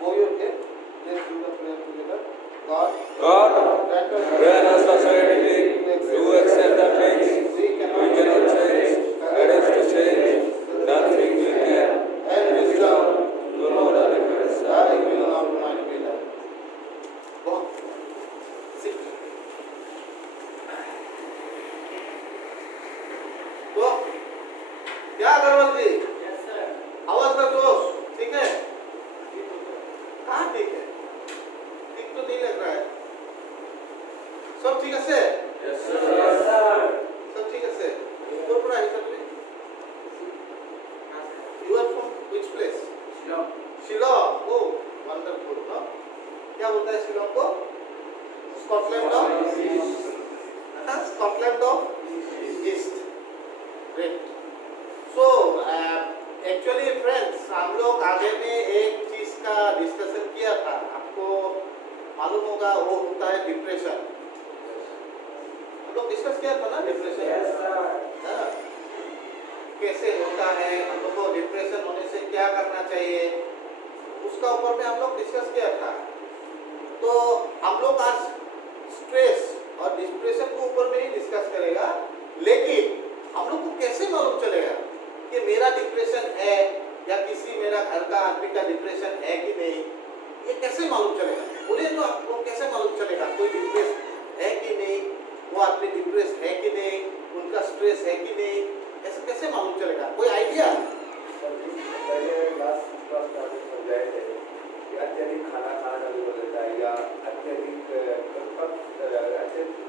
bow your head. Let's do the prayer together. God, grant us the serenity to accept the things we cannot change, courage to change nothing we can, and wisdom to know the difference. Thy will not mine be done. Go. Sit. तो क्या गरवल जी? आवाज का जोश ठीक है? कहाँ ठीक है? ठीक तो नहीं लग रहा है। सब ठीक है से? सब ठीक है से? ऊपर पड़ा है सब नहीं? You are from which place? Shillong. Oh, wonderful, no? क्या बोलता है शिलोंग को? Scotland of east. Great. So, actually friends, हम लोग आगे में एक चीज का डिस्कशन किया था। आपको मालूम होगा वो होता है डिप्रेशन। हम लोग डिस्कस किया था ना डिप्रेशन? हाँ। कैसे होता है, हम लोग को डिप्रेशन होने से क्या करना चाहिए, उसका ऊपर में हम लोग डिस्कस किया था। तो हम लोग आज स्ट्रेस और डिप्रेशन के ऊपर में ही डिस्कस करेगा, लेकिन हम लोग को कैसे मालूम चलेगा कि मेरा डिप्रेशन है या किसी मेरा घर का आदमी का डिप्रेशन है कि नहीं, ये कैसे मालूम चलेगा? बोलिए तो आपको कैसे मालूम चलेगा कोई डिप्रेस है कि नहीं, वो आदमी डिप्रेस है कि नहीं, उनका स्ट्रेस है कि नहीं, ऐसे कैसे मालूम चलेगा? कोई आइडिया? पहले लास्ट समझाए थे कि अत्यधिक खाना खाना चालू कर देता है या अत्यधिक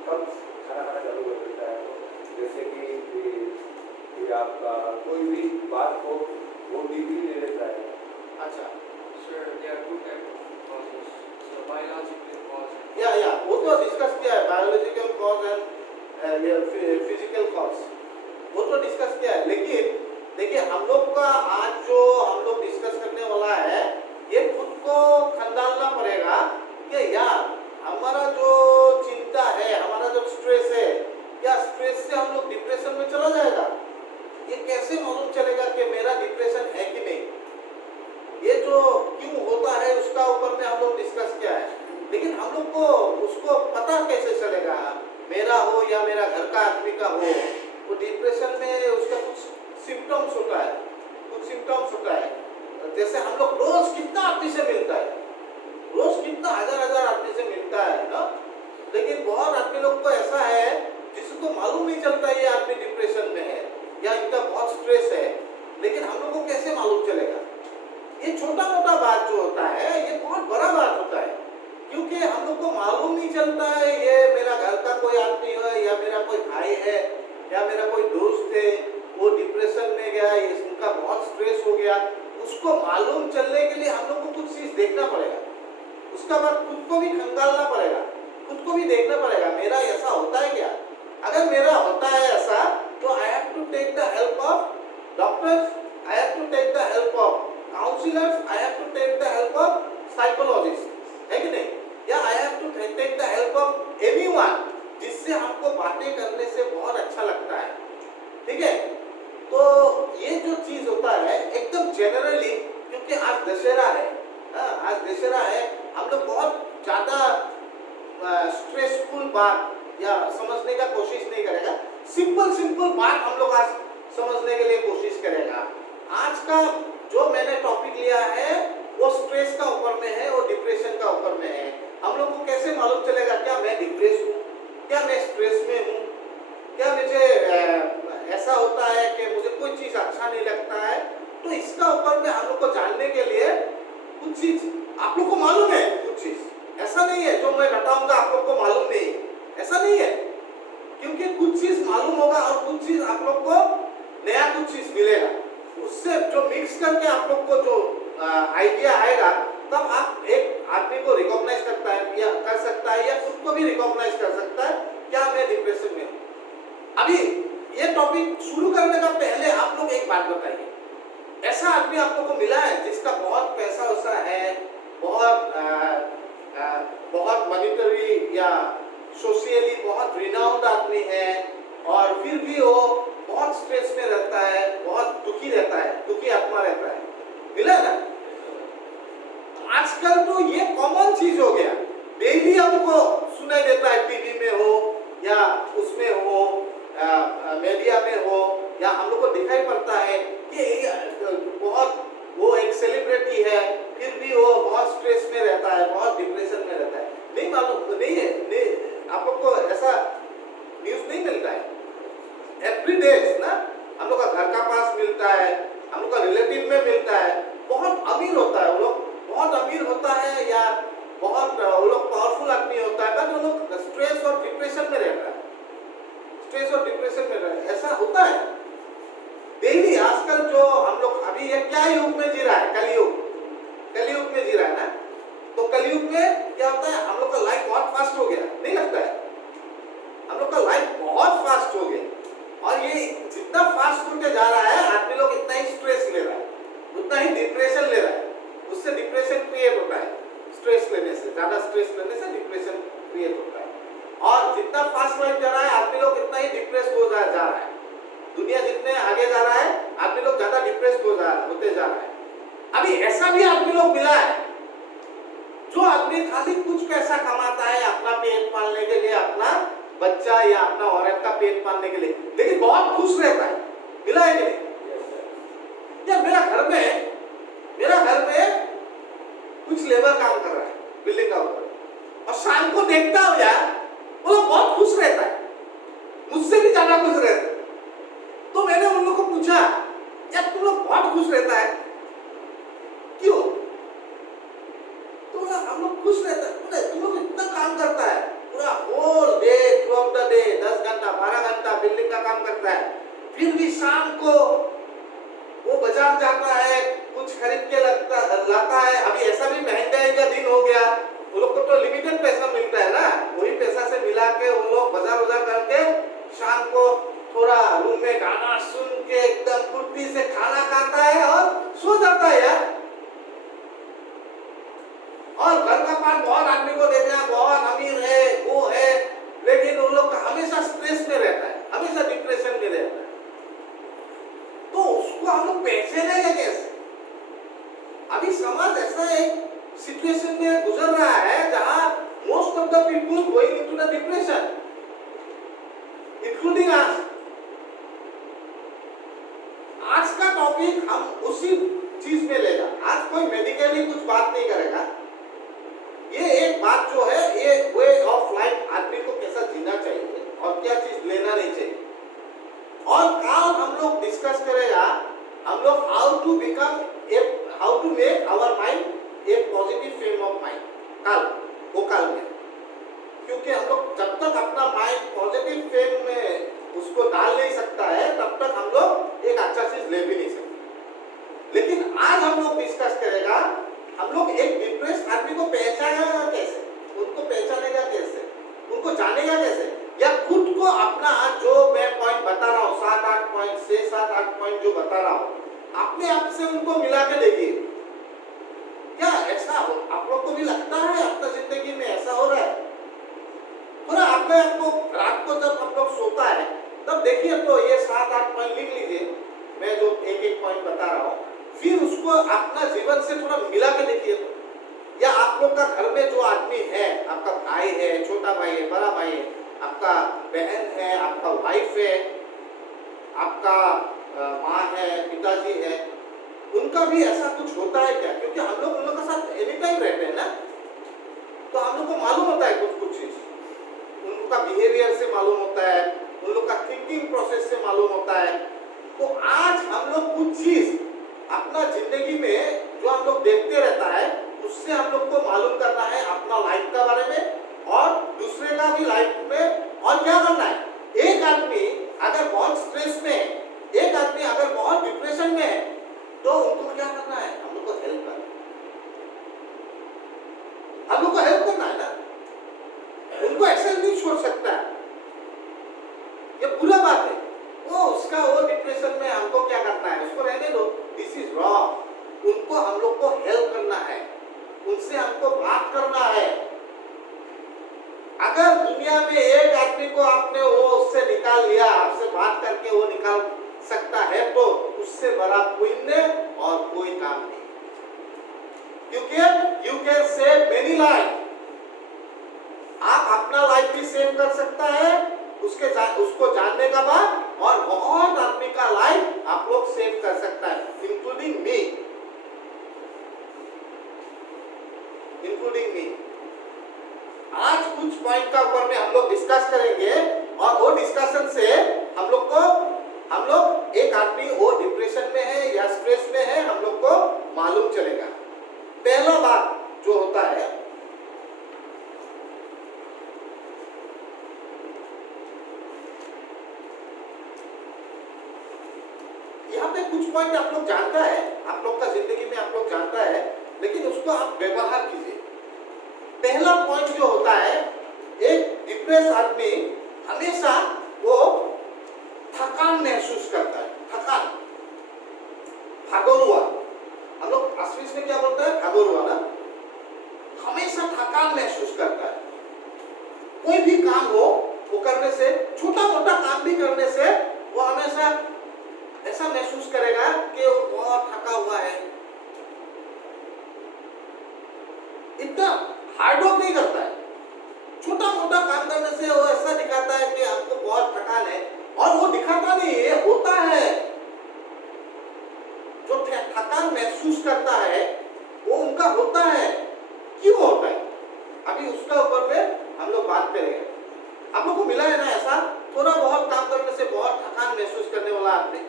कम खाना खाना चालू कर देता है। जैसे कि आपका कोई भी बात हो वो डीपली ले लेता है। अच्छा, Sir, there are two types of causes. So biological cause. या वो तो डिस्कस किया है, biological cause and physical cause, वो तो डिस्कस किया है। लेकिन देखिए हम लोग का आज जो हम लोग डिस्कस करने वाला है, ये खुद को खंगालना पड़ेगा कि यार हमारा जो चिंता है, हमारा जो स्ट्रेस है, क्या स्ट्रेस से हम लोग डिप्रेशन में चला जाएगा? ये कैसे मालूम चलेगा कि मेरा डिप्रेशन है कि नहीं? ये जो क्यों होता है उसका ऊपर में हम लोग डिस्कस किया है। लेकिन हम लोग को उसको पता कैसे चलेगा, मेरा हो या मेरा घर का आदमी का हो, वो डिप्रेशन में उसका कुछ सिम्टम्स होता है, जैसे हम लोग रोज कितना आदमी से मिलता है, रोज कितना हजार आदमी से मिलता है ना, लेकिन बहुत आदमी लोग को ऐसा है जिसको मालूम नहीं चलता ये आदमी डिप्रेशन में है या इनका बहुत स्ट्रेस है। लेकिन हम लोग को कैसे मालूम चलेगा? ये छोटा मोटा बात जो होता है ये बहुत बड़ा बात होता है, क्योंकि हम लोग को मालूम नहीं चलता है ये मेरा घर का कोई आदमी है या मेरा कोई भाई है या मेरा कोई दोस्त है, वो डिप्रेशन में गया, उनका बहुत स्ट्रेस हो गया। उसको मालूम चलने के लिए हम लोग को कुछ चीज देखना पड़ेगा, उसका बाद खुद को भी खंगालना पड़ेगा, खुद को भी देखना पड़ेगा मेरा ऐसा होता है क्या। अगर मेरा होता है ऐसा तो I have to take the help of doctors, I have to take the help of counsellors, I have to take the help of psychologist, है कि नहीं? या I have to take the help of anyone जिससे हमको बातें करने से बहुत अच्छा लगता है, ठीक है? तो ये जो चीज होता है एकदम जनरली, क्योंकि आज दशहरा है, आज दशहरा है, हम लोग बहुत ज्यादा स्ट्रेसफुल बात या समझने का कोशिश नहीं करेगा, सिंपल बात हम लोग आज समझने के लिए कोशिश करेगा। आज का जो मैंने टॉपिक लिया है वो स्ट्रेस का ऊपर में है, वो डिप्रेशन का ऊपर में है। हम लोग को कैसे मालूम चलेगा क्या मैं डिप्रेस हूँ, क्या मैं स्ट्रेस में हूँ, क्या मुझे ऐसा होता है कि मुझे कोई चीज अच्छा नहीं लगता है? तो इसका ऊपर में हम लोग को जानने के लिए कुछ चीज आप लोग को मालूम है, कुछ चीज ऐसा नहीं है जो मैं बताऊंगा आप लोग को मालूम नहीं, ऐसा नहीं है, क्योंकि कुछ चीज मालूम होगा और कुछ चीज आप लोग को नया कुछ चीज मिलेगा, उससे जो मिक्स करके आप लोग को जो आइडिया आएगा तब आप एक आदमी को रिकॉग्नाइज करता है या कर सकता है या खुद को भी रिकॉग्नाइज कर सकता है क्या मैं डिप्रेशन में हूं। अभी ये टॉपिक शुरू करने का पहले आप लोग एक बात बताइए, ऐसा आदमी आप लोग को मिला है जिसका बहुत पैसा वैसा है, बहुत मॉनिटरी या सोशली बहुत रिनाउंड आदमी है और फिर भी वो बहुत स्ट्रेस में रहता है, बहुत दुखी रहता है, दुखी आत्मा रहता है, मिला ना? आज का चीज हो गया। डेली हमको सुनाई देता है, टीवी में हो या उसमें हो, मीडिया में हो, या हम लोग को दिखाई पड़ता है कि बहुत वो एक सेलिब्रिटी है, फिर भी वो बहुत स्ट्रेस में रहता है, बहुत डिप्रेशन में रहता है। नहीं मालूम, नहीं है, नहीं, आप लोग को ऐसा न्यूज नहीं मिलता है एवरी डे ना। हम लोग का घर का पास मिलता है, हम लोग का रिलेटिव में मिलता है, बहुत अमीर होता है वो लोग, बहुत अमीर होता है या बहुत वो लोग पावरफुल आदमी होता है, बट वो लोग स्ट्रेस और डिप्रेशन में रहता है, स्ट्रेस और डिप्रेशन में रहता है। ऐसा होता है डेली। आजकल जो हम लोग अभी ये क्या युग में जी रहा है, कलयुग, कलयुग में जी रहा है ना। तो कलयुग में क्या होता है, हम लोग का लाइफ बहुत फास्ट हो गया, नहीं लगता है? हम लोग का लाइफ बहुत फास्ट हो गया, और ये जितना फास्ट होते जा रहा है, आदमी लोग इतना ही स्ट्रेस ले रहा है, उतना ही डिप्रेशन ले रहा है। उससे डिप्रेशन क्रिएट होता है, स्ट्रेस लेने से, ज्यादा स्ट्रेस लेने से डिप्रेशन क्रिएट होता है। और जितना फास्ट लाइफ जा रहा है, आदमी लोग इतना ही डिप्रेस हो जा रहा है। दुनिया जितने आगे जा रहा है, आदमी लोग ज्यादा डिप्रेस होते जा रहा है। अभी ऐसा भी आदमी लोग मिला है जो आदमी खाली कुछ पैसा कमाता है अपना पेट पालने के लिए, अपना बच्चा या अपना औरत का पेट पालने के लिए, लेकिन बहुत खुश रहता है। मिला है कि नहीं? या मेरा घर में कुछ लेबर काम कर रहा है बिल्डिंग का ऊपर, और शाम को देखता हूं यार, वो लोग बहुत खुश रहता है, मुझसे भी ज्यादा खुश रहता है। तो मैंने उन लोगों को पूछा, यार तुम लोग बहुत खुश रहता है, क्यों? तो हम लोग खुश रहता है, तुम लोग इतना काम करता है, पूरा whole day throughout the day 10 घंटा 12 घंटा बिल्डिंग का काम करता है, फिर भी शाम को वो बाजार जाता है, कुछ खरीद के लाता है। अभी ऐसा भी महंगाई का दिन हो गया, वो लोग को तो लिमिटेड पैसा मिलता है ना, वही पैसा से मिला के वो लोग बाजार करके शाम को थोड़ा रूम में गाना सुन के एकदम फुर्ती से खाना खाता है और सो जाता है यार। और घर का पास बहुत आदमी को देखना, बहुत अमीर है, वो है, लेकिन वो लोग हमेशा स्ट्रेस में रहता है, हमेशा डिप्रेशन में रहता है। तो उसको हम लोग पहचानेंगे कैसे? अभी समाज ऐसा एक सिचुएशन में गुजर रहा है जहां most of the people going into the depression, including अस। आज का टॉपिक हम उसी चीज में लेगा। आज कोई मेडिकली कुछ बात नहीं करेगा, ये एक बात जो है, ये वे ऑफ लाइफ आदमी को कैसा जीना चाहिए और क्या चीज लेना नहीं चाहिए। और कल हम लोग डिस्कस करेगा, हम लोग how to make our mind a positive frame of mind. कल में, क्योंकि हम लोग जब तक अपना माइंड पॉजिटिव फ्रेम में उसको डाल नहीं सकता है, तब तक हम लोग एक अच्छा चीज ले भी नहीं सकते। लेकिन आज हम लोग डिस्कस करेगा, हम लोग एक डिप्रेस आदमी को पहचानेगा कैसे, उनको पहचानेगा कैसे, उनको जानेगा कैसे, या खुद को अपना जो मैं पॉइंट बता रहा हूँ, 7-8 पॉइंट, 6-7-8 पॉइंट जो बता रहा हूँ, अपने आप से उनको मिला के देखिए। क्या ऐसा हो आप लोग को भी लगता है अपना जिंदगी में ऐसा हो रहा है? थोड़ा अपने आप को रात को जब आप लोग सोता है तब देखिए, तो ये 7-8 पॉइंट लिख लीजिए, मैं जो एक पॉइंट बता रहा हूँ, फिर उसको अपना जीवन से थोड़ा मिला के देखिए। या आप लोग का घर में जो आदमी है, आपका भाई है, छोटा भाई है, बड़ा भाई है, आपका बहन है, आपका वाइफ है, आपका माँ है, पिताजी है, उनका भी ऐसा कुछ होता है क्या? क्योंकि हम लोग उन लोग के साथ एनी टाइम रहते हैं ना, तो हम लोग को मालूम होता है कुछ चीज, उनका बिहेवियर से मालूम होता है, उन लोग का थिंकिंग प्रोसेस से मालूम होता है। तो आज हम लोग कुछ चीज अपना जिंदगी में जो हम लोग देखते रहता है, उससे हम लोग को मालूम करना है अपना लाइफ का बारे में और दूसरे का भी लाइफ में। और क्या करना है, एक आदमी अगर बहुत स्ट्रेस में है, एक आदमी अगर बहुत डिप्रेशन में है, तो उनको क्या करना है, हम लोग को हेल्प करना है, हम लोग को हेल्प करना है ना, उनको ऐसे नहीं छोड़ सकता है, ये बुरा बात है। वो डिप्रेशन में, हमको क्या करना है, उसको रहने दो, दिस इज रॉन्ग। उनको हम लोग को हेल्प करना है, उनसे हमको बात करना है। अगर दुनिया में एक आदमी को आपने वो उससे निकाल लिया, आपसे बात करके वो निकाल सकता है, तो उससे बड़ा पुण्य और कोई काम नहीं। क्योंकि you can save many life, आप अपना लाइफ भी सेव कर सकता है उसको जानने का बाद, और बहुत आदमी का लाइफ आप लोग सेव कर सकता है, इंक्लूडिंग मी। आज कुछ पॉइंट का ऊपर में हम लोग डिस्कस करेंगे, और वो डिस्कशन से हम लोग एक आदमी वो डिप्रेशन में है या स्ट्रेस में है हम लोग को मालूम चलेगा। पहला बात जो होता है, यहाँ पे कुछ पॉइंट आप लोग जानता है, आप लोग का जिंदगी में आप लोग जानता है, लेकिन उसको आप व्यवहार कीजिए। पहला पॉइंट जो होता है, एक डिप्रेस आदमी हमेशा वो थकान महसूस करता है, थकान, भागोरुआ। हम लोग असमिस में क्या बोलते हैं, भागोरुआ ना, हमेशा थकान महसूस करता है। कोई भी काम हो वो करने से, छोटा मोटा काम भी करने से वो हमेशा ऐसा महसूस करेगा कि वो बहुत थका हुआ है। इतना हार्ड वर्क नहीं करता है, छोटा मोटा काम करने से वो ऐसा दिखाता है कि आपको बहुत थकान है, और वो दिखाता नहीं है, होता है। जो थकान महसूस करता है वो उनका होता है। क्यों होता है, अभी उसका ऊपर पे हम लोग बात करेंगे। आप लोग को मिला है ना ऐसा, थोड़ा बहुत काम करने से बहुत थकान महसूस करने वाला आदमी?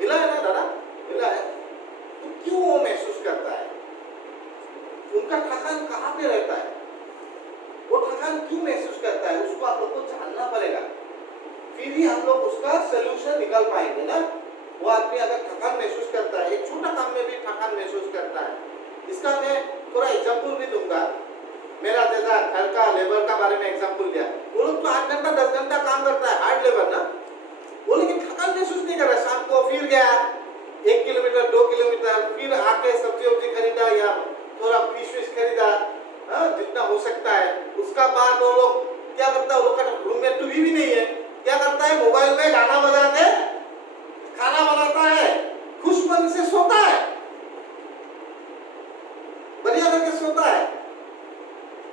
मिला है ना दादा, मिला है। तो क्यों वो महसूस करता है, उनका थकान कहाँ पे रहता है, वो थकान क्यों महसूस करता है, उसको आप लोग को जानना पड़ेगा, फिर ही हम लोग उसका सोल्यूशन निकाल पाएंगे ना। वो आदमी अगर थकान महसूस करता है, एक छोटा काम में भी थकान महसूस करता है, इसका मैं थोड़ा एग्जाम्पल भी दूंगा। मेरा जैसा घर का लेबर का बारे में एग्जाम्पल दिया, वो लोग तो 8 घंटा 10 घंटा काम करता है, हार्ड लेबर ना, वो लेकिन थकान महसूस नहीं कर रहा। शाम को फिर गया 1 किलोमीटर 2 किलोमीटर, फिर आके सब्जी वब्जी खरीदा या थोड़ा फिश खरीदा, जितना हो सकता है। उसका बाद वो लोग क्या करता है, वो लोग का रूम में टीवी भी नहीं है, क्या करता है, मोबाइल में गाना बजा के खाना बनाता है, खुश मन से सोता है, बढ़िया करके सोता है।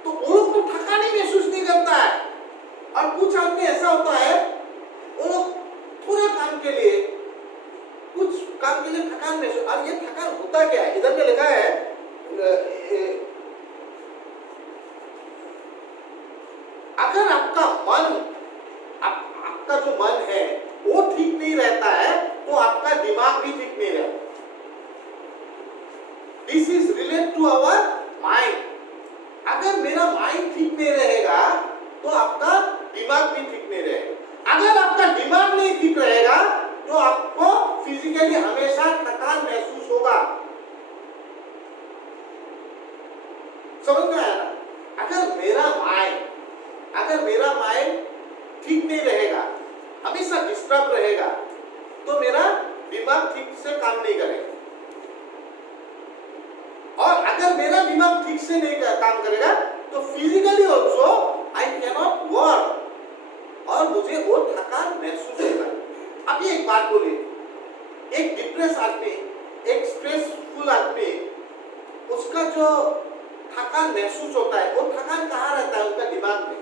तो वो लोग तो थकान ही महसूस नहीं करता है। और कुछ आदमी ऐसा होता है, वो लोग थोड़ा काम के लिए, कुछ काम के लिए थकान महसूस, और ये थकान होता क्या है, इधर में लिखा है अगर आपका मन, आपका जो मन है वो ठीक नहीं रहता है, तो आपका दिमाग भी ठीक नहीं रहता। This is relate to our mind. अगर मेरा माइंड ठीक नहीं रहेगा तो आपका दिमाग भी ठीक नहीं रहेगा। अगर आपका दिमाग नहीं ठीक रहेगा तो आपको फिजिकली हमेशा थकान महसूस होगा। समझ में आया ना? अगर मेरा माइंड ठीक नहीं रहेगा, हमेशा डिस्टर्ब रहेगा, तो मेरा दिमाग ठीक से काम नहीं करेगा। और अगर मेरा दिमाग ठीक से नहीं काम करेगा तो physically also I can not work, और मुझे वो थकान महसूस होगा। अभी एक बात बोलिए, एक डिप्रेस आदमी, एक स्ट्रेसफुल आदमी, उसका जो थकान महसूस होता है, वो थकान कहाँ रहता है, उनका दिमाग में।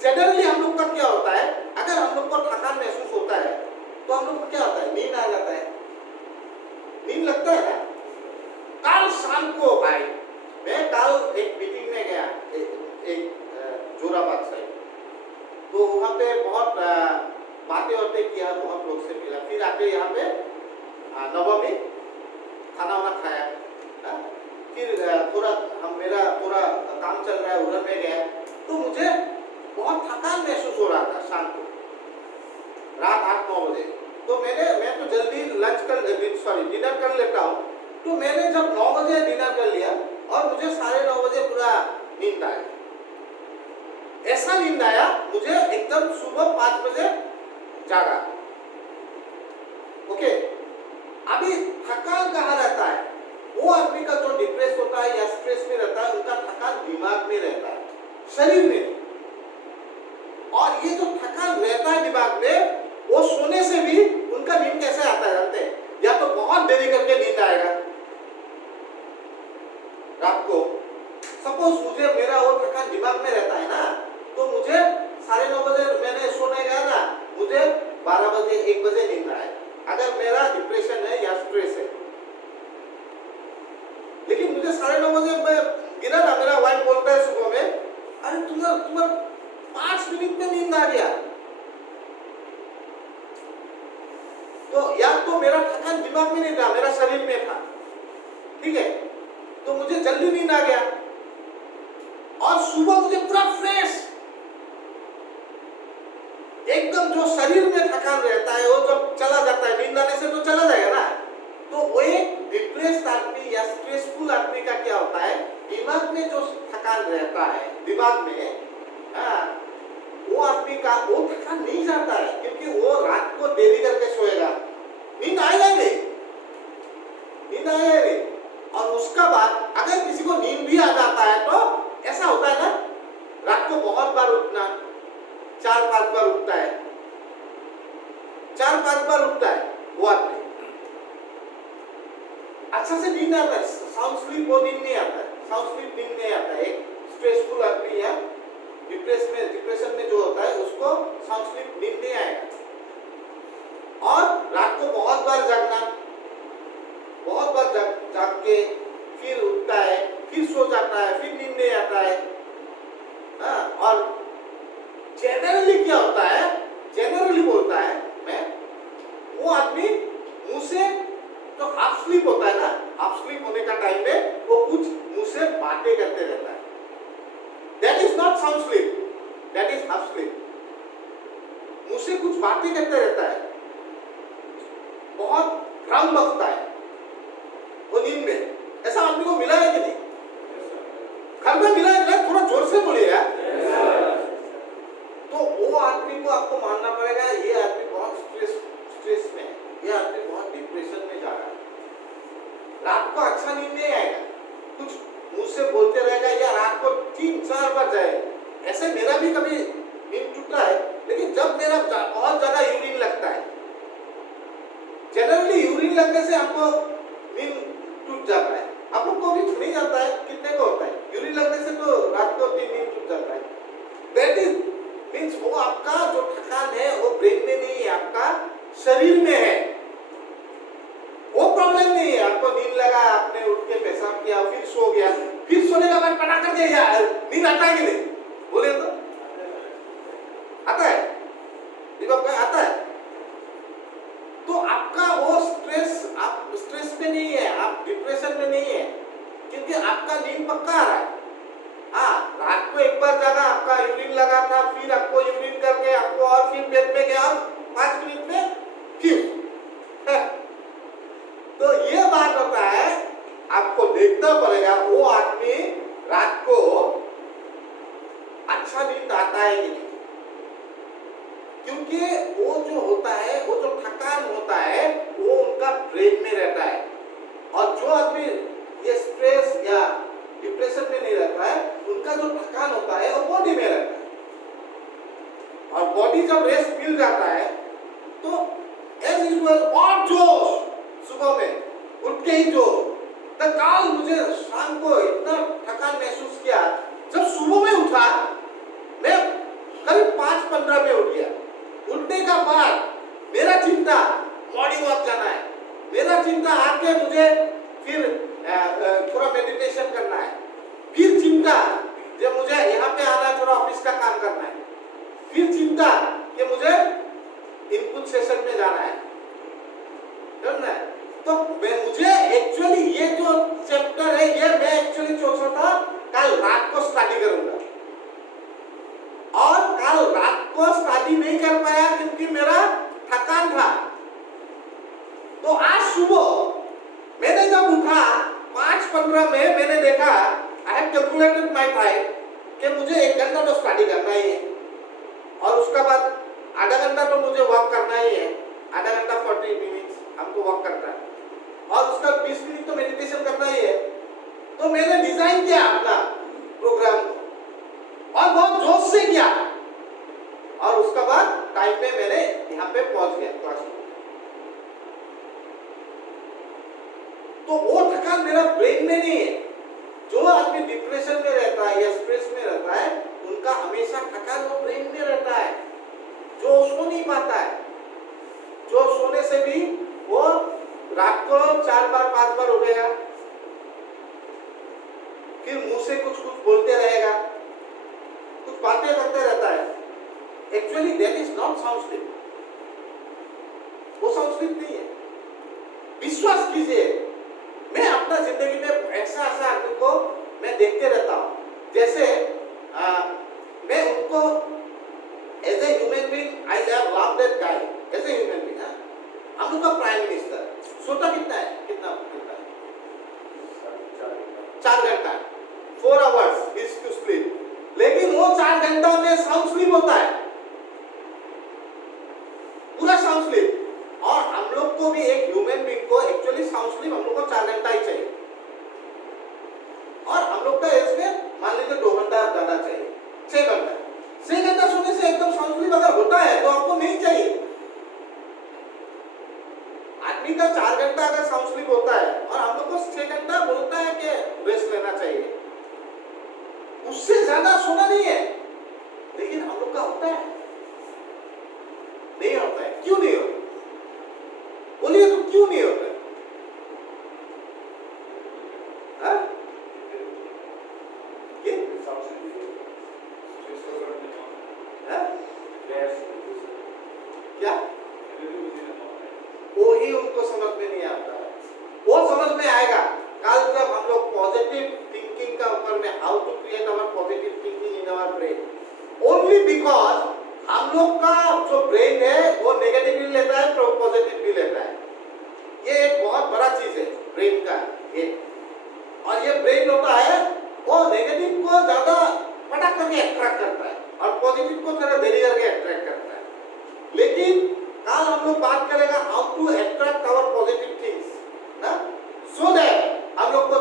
जनरली हम लोग का क्या होता है, अगर हम लोग को थकान महसूस होता है तो हम लोग को क्या होता है, नींद आ जाता है, नींद लगता है ना। कल शाम को भाई, मैं कल एक मीटिंग में गया, एक जोराबाद साइड, तो वहाँ पे बहुत बातें किया, बहुत लोग से मिला, फिर आके यहाँ पे नवमी खाना वाना खाया, फिर थोड़ा मेरा थोड़ा काम चल रहा है, उधर में गया, तो मुझे बहुत थकान महसूस हो रहा था शाम को, रात 8-9 बजे। तो मैं तो जल्दी डिनर कर लेता हूँ, तो मैंने जब 9 बजे डिनर कर लिया और मुझे 9:30 बजे पूरा नींद आया। ऐसा नींद आया मुझे, एकदम सुबह 5 बजे जागा। ओके, अभी थकान कहाँ रहता है, वो आदमी का जो डिप्रेस होता है या स्ट्रेस में रहता है, उनका थकान दिमाग में रहता है, शरीर में। और ये जो थकान रहता है दिमाग में, वो सोने से भी उनका नींद कैसे आता है जानते हैं? या तो बहुत देरी करके नींद आएगा, रात को, सपोज मुझे मेरा वो थकान दिमाग में रहता है ना, तो मुझे 9:30 बजे मैंने सोने गया ना, मुझे 12 बजे 1 बजे नींद आए, अगर मेरा डिप्रेशन है या स्ट्रेस है। लेकिन मुझे 9:30 बजे मैं गिरा ना, मेरा वाइफ बोलता है सुबह में, अरे तुम्हारा 5 मिनट में नींद आ गया। तो या तो मेरा थकान दिमाग में नहीं था, मेरा शरीर में था, ठीक है, तो मुझे जल्दी नींद आ गया और सुबह मुझे पूरा फ्रेश, एकदम जो शरीर में थकान रहता है वो जब चला जाता है, नींद आने से तो चला जाएगा ना। तो वो एक डिप्रेस्ड आदमी या स्ट्रेसफुल आदमी का क्या होता है, दिमाग में जो थकान रहता है दिमाग में, वो आदमी का वो थकान नहीं जाता है, क्योंकि वो रात को देरी करके सोएगा, नींद आएगा नहीं, नींद आएगा नहीं। और उसका बाद अगर किसी को नींद भी आ जाता है तो ऐसा होता है ना, रात को बहुत बार उठना, 4-5 बार उठता है, 4-5 बार उठता है वो आदमी, अच्छा से नींद आता है, साउंड स्लीप वो नींद नहीं आता है, साउंड स्लीप नींद नहीं आता है। एक स्ट्रेसफुल आदमी या डिप्रेशन में जो होता है उसको साउंड स्लीप नींद नहीं आएगा। और रात को बहुत बार जागना, बहुत बार जाग के फिर उठता है, फिर सो जाता है, फिर नींद नहीं आता है। और जनरली क्या होता है, जनरली बोलता है मैं, वो आदमी मुंह से तो हाफ स्लीप होता है ना, हाफ स्लीप होने का टाइम में वो कुछ मुंह से बातें करते रहता है। That is not sound sleep, that is half sleep. मुंह से कुछ बातें करते रहता है, बहुत भ्रम बकता है वो नींद में। ऐसा आदमी को मिला है कि नहीं? घर में मिला है ना? थोड़ा जोर से बोलिए यार। तो वो आदमी को आपको मानना पड़ेगा, ये आदमी बहुत स्ट्रेस में है, ये आदमी बहुत डिप्रेशन में जा रहा है, रात को अच्छा नींद नहीं आएगा, कुछ मुंह से बोलते रहेगा या रात को 3-4 बार जाएगा। ऐसे मेरा भी कभी नींद टूटा है, लेकिन जब मेरा बहुत ज्यादा यूरिन लगता है, जनरली यूरिन लगने से हमको नींद टूट जाता है। आप लोग को भी नहीं जाता है, कितने को होता है यूरिन लगने से, तो रात को नींद टूट जाता है। दैट इज मींस वो आपका जो थकान है वो ब्रेन में नहीं है, आपका शरीर में है। वो प्रॉब्लम नहीं है, आपको नींद लगा, आपने उठ के पेशाब किया, फिर सो गया, फिर सोने का बाद पटा कर दिया, नींद आता है कि नहीं? बोले तो आता है, दीपक भाई आता है। तो आपका वो स्ट्रेस, आप स्ट्रेस में नहीं है, आप डिप्रेशन में नहीं है, क्योंकि आपका नींद पक्का आ रहा है। रात को एक बार जागा, आपका यूरिन लगा था, फिर आपको यूरिन करके आपको और फिर बेड में गया और 5 मिनट में फिर तो ये बात होता है, आपको देखना पड़ेगा वो आदमी रात को अच्छा नींद आता है कि नहीं, क्योंकि वो जो होता है, वो जो थकान होता है वो उनका ब्रेन में रहता है। और जो आदमी ये स्ट्रेस या डिप्रेशन में नहीं रहता है, उनका जो थकान होता है वो बॉडी में रहता है। और बॉडी जब रेस्ट मिल जाता है तो एज यूजुअल और जोश, सुबह में उठ के ही जोश। तो कल मुझे शाम को इतना थकान महसूस किया, जब सुबह में उठा, मैं करीब 5:15 में उठ गया। उठने का बाद मेरा चिंता मॉर्निंग वॉक जाना है, मेरा चिंता आके मुझे फिर थोड़ा मेडिटेशन करना है, फिर चिंता जब मुझे यहाँ पे आना है, थोड़ा ऑफिस का काम करना है, फिर चिंता कि मुझे इनपुट सेशन में जाना है, समझना है। तो मुझे एक्चुअली ये जो चैप्टर है, ये मैं एक्चुअली सोचा था कल रात को स्टडी करूंगा, और कल रात को स्टडी नहीं कर पाया क्योंकि मेरा थकान था। तो आज सुबह मैंने जब उठा 5:15 में, मैंने देखा, I have calculated my time कि मुझे 1 घंटा तो स्टडी करना ही है, और उसका बाद आधा घंटा तो मुझे वॉक करना ही है, आधा घंटा 40 मिनट्स हमको वॉक करना है, और उसका 20 मिनट तो मेडिटेशन करना ही है। तो मैंने डिजाइन किया अपना प्रोग्राम को, और बहुत जोश से किया, और उसका बाद टाइम पे मैंने यहाँ पे पहुंच गया क्लास में। तो वो थकान मेरा ब्रेन में नहीं है, जो कुछ बोलते रहेगा, कुछ बातें करते रहता है। Actually that is not sound sleep, वो साउंड स्लीप नहीं है। विश्वास कीजिए, मैं अपना जिंदगी में ऐसा ऐसा आदमी को मैं देखते रहता हूँ, जैसे मैं उनको as a human being I have love that guy as a human being. हम लोग का प्राइम मिनिस्टर सोता कितना है, कितना कितना 4 घंटा, 4 आवर्स इज टू स्लीप, लेकिन वो 4 घंटा में साउंड स्लीप होता है, पूरा साउंड स्लीप। और हम लोग को भी एक ह्यूमन बीइंग को एक्चुअली साउंड स्लीप हम लोग को 4 घंटा ही चाहिए, और हम लोग का एज में मान लीजिए 2 घंटा जाना चाहिए, 6 घंटा। 6 घंटा सोने से एकदम साउंड स्लीप अगर होता है तो आपको नहीं चाहिए। आदमी का 4 घंटा अगर साउंड स्लीप होता है और हम लोग को 6 घंटा बोलता है कि रेस्ट लेना चाहिए, उससे ज्यादा सोना नहीं है, लेकिन हम लोग का होता है, नहीं होता है। क्यों नहीं होता? बोलिए तो क्यों नहीं होता है? हाँ? ये? हाँ? क्या? वो ही उनको समझ में नहीं आता है। वो समझ में आएगा कल जब हम लोग पॉजिटिव थिंकिंग का ऊपर में how to create our positive thinking in our brain. Only because हम लोग का जो ब्रेन है वो नेगेटिव भी लेता है, पॉजिटिव भी लेता है। ये एक बहुत बड़ा चीज है ब्रेन का ये। और ये ब्रेन होता है वो नेगेटिव को ज्यादा पटा करके अट्रैक्ट करता है और पॉजिटिव को थोड़ा देरी करके अट्रैक्ट करता है। लेकिन कल हम लोग बात करेगा how to attract our positive things ना, सो दैट हम लोग को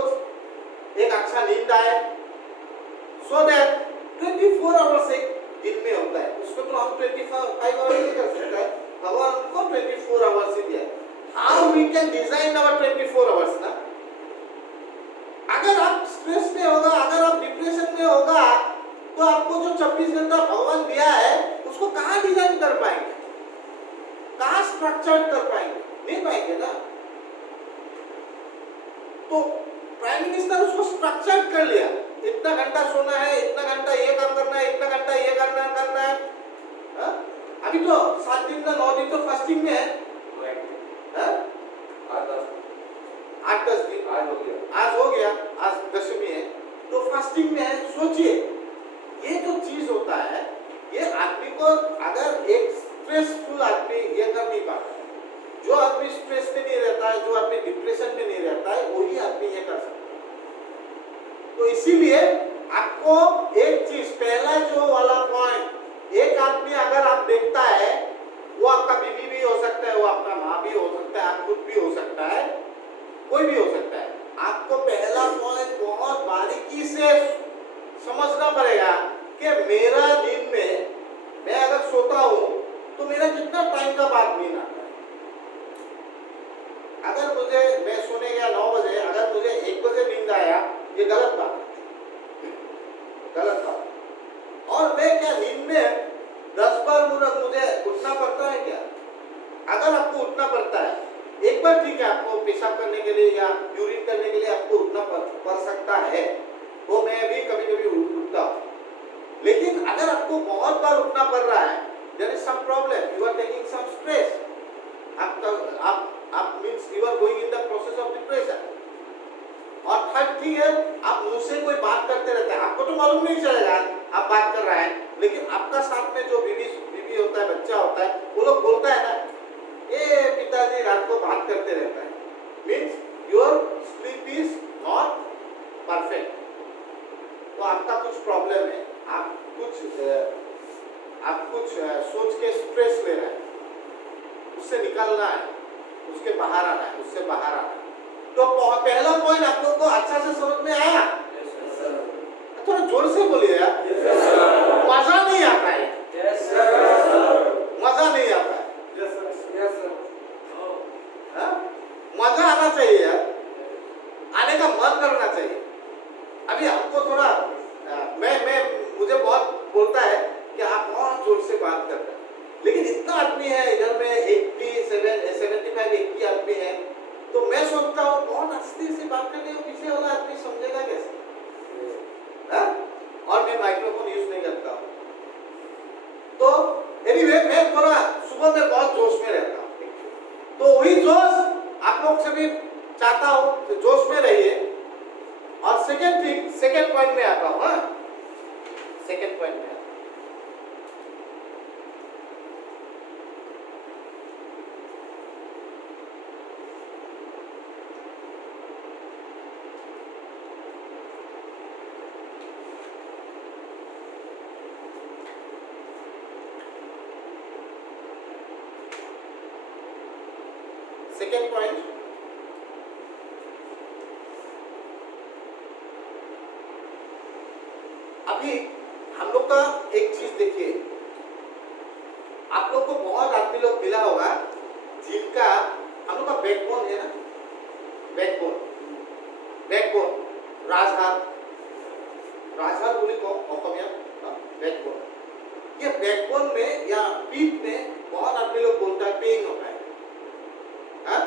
एक अच्छा नींद आए, सो दैट 24 आवर्स एक दिन में होता है, उसको तो हम 25 आवर्स नहीं कर सकते, भगवान को 24 आवर्स ही दिया। How we can design our 24 hours ना। अगर आप स्ट्रेस में होगा, अगर आप डिप्रेशन में होगा, तो आपको जो 24 घंटा भगवान दिया है उसको कहाँ डिजाइन कर पाएंगे, कहाँ स्ट्रक्चर कर पाएंगे? नहीं पाएंगे ना। तो प्राइम मिनिस्टर उसको स्ट्रक्चर कर लिया, इतना घंटा सोना है, इतना घंटा ये काम करना है, इतना घंटा ये करना है। हा? अभी तो 7 दिन का 9 दिन तो फास्टिंग में है, 8-10 दिन आज हो गया, आज दशमी है तो फास्टिंग में है। सोचिए ये जो चीज होता है, ये आदमी को अगर एक स्ट्रेसफुल आदमी ये कर नहीं पाता है, जो आदमी स्ट्रेस में नहीं रहता है, जो आदमी डिप्रेशन में नहीं रहता है, वही आदमी ये कर सकता है। तो इसीलिए आपको एक चीज, पहला जो वाला पॉइंट, एक आदमी अगर आप देखता है, वो आपका बीवी भी हो सकता है, वो आपका माँ भी हो सकता है, आप खुद भी हो सकता है, कोई भी हो सकता है। आपको पहला पॉइंट बहुत बारीकी से समझना पड़ेगा कि मेरा दिन में मैं अगर सोता हूं तो मेरा कितना टाइम का बाद नींद आता है। अगर मुझे, मैं सोने गया 9 बजे, अगर मुझे 1 बजे नींद आया, ये गलत बात है, गलत बात। और मैं क्या नींद में 10 बार मुझे उठना पड़ता है क्या? अगर आपको उठना पड़ता है, एक बार ठीक है, आपको पेशाब करने के लिए या यूरिन करने के लिए आपको उठना पड़ सकता है, वो मैं भी कभी कभी उठता हूँ। लेकिन अगर आपको बहुत बार उठना पड़ रहा है, there is some problem, you are taking some stress, आप means you are going in the process of depression. और थर्ड थिंग है, आप मुंह से कोई बात करते रहते हैं, आपको तो मालूम नहीं चलेगा आप बात कर रहा है, लेकिन आपका साथ में जो बीवी होता है, बच्चा होता है, वो लोग बोलता है ना, ये पिताजी रात को बात करते रहता है, means your sleep is not perfect. तो आपका कुछ प्रॉब्लम है, आप कुछ सोच के स्ट्रेस ले रहे हैं, उससे निकलना है, उसके बाहर आना है, उससे बाहर आना है। तो पहला पॉइंट आप लोग को अच्छा से समझ में आया? थोड़ा जोर से बोलिए यार। मजा नहीं आता है, मजा नहीं आता है, मजा आना चाहिए यार, आने का मन करना चाहिए। अभी हमको थोड़ा मुझे बहुत बोलता है कि आप बहुत जोर से बात करते हैं, लेकिन इतना आदमी है इधर में 75-80 आदमी है, तो मैं सोचता हूँ बहुत आस्ते से बात करने को पीछे वाला आदमी समझेगा कैसे? मैं माइक्रोफोन यूज नहीं करता हूँ। तो एनीवे मैं थोड़ा सुबह में बहुत जोश में रहता हूँ, तो वही जोश आप लोग से भी चाहता हूँ कि जोश में रहिए। और सेकेंड पॉइंट में आता हूँ। हाँ, सेकेंड पॉइंट में आता हूँ। सेकेंड पॉइंट, अभी हम लोग का एक चीज देखिए, आप लोग को बहुत आदमी लोग मिला होगा जिनका हम लोग का बैकबोन है ना, बैकबोन राजहार बोली को बैकबोन, ये बैकबोन में या पीठ में बहुत आदमी लोग बोलता है पेन होता है। हाँ?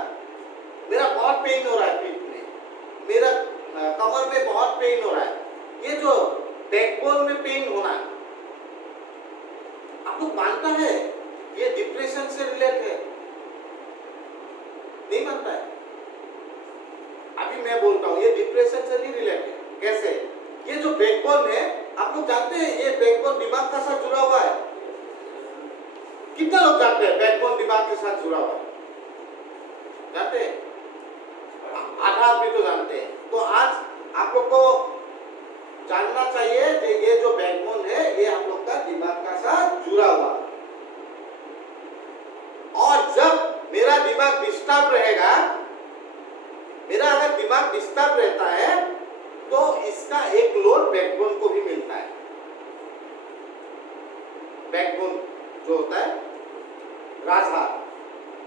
मेरा बहुत पेन हो रहा है पीठ में, मेरा कमर में बहुत पेन हो रहा है। ये जो बैकबोन में पेन होना, आप लोग मानता है ये डिप्रेशन से रिलेटेड है? नहीं मानता है? अभी मैं बोलता हूँ ये डिप्रेशन से नहीं रिलेटेड। कैसे? ये जो बैकबोन है, आप लोग जानते हैं ये बैकबोन दिमाग के साथ जुड़ा हुआ है। कितना लोग जानते हैं बैकबोन दिमाग के साथ जुड़ा हुआ है? जानते हैं? आधा आदमी तो जानते हैं। तो आज आप लोग को जानना चाहिए कि ये जो बैकबोन है ये हम लोग का दिमाग का साथ जुड़ा हुआ है। और जब मेरा दिमाग डिस्टर्ब रहेगा, मेरा अगर दिमाग डिस्टर्ब रहता है तो इसका एक लोड बैकबोन को भी मिलता है। बैकबोन जो होता है राजहार,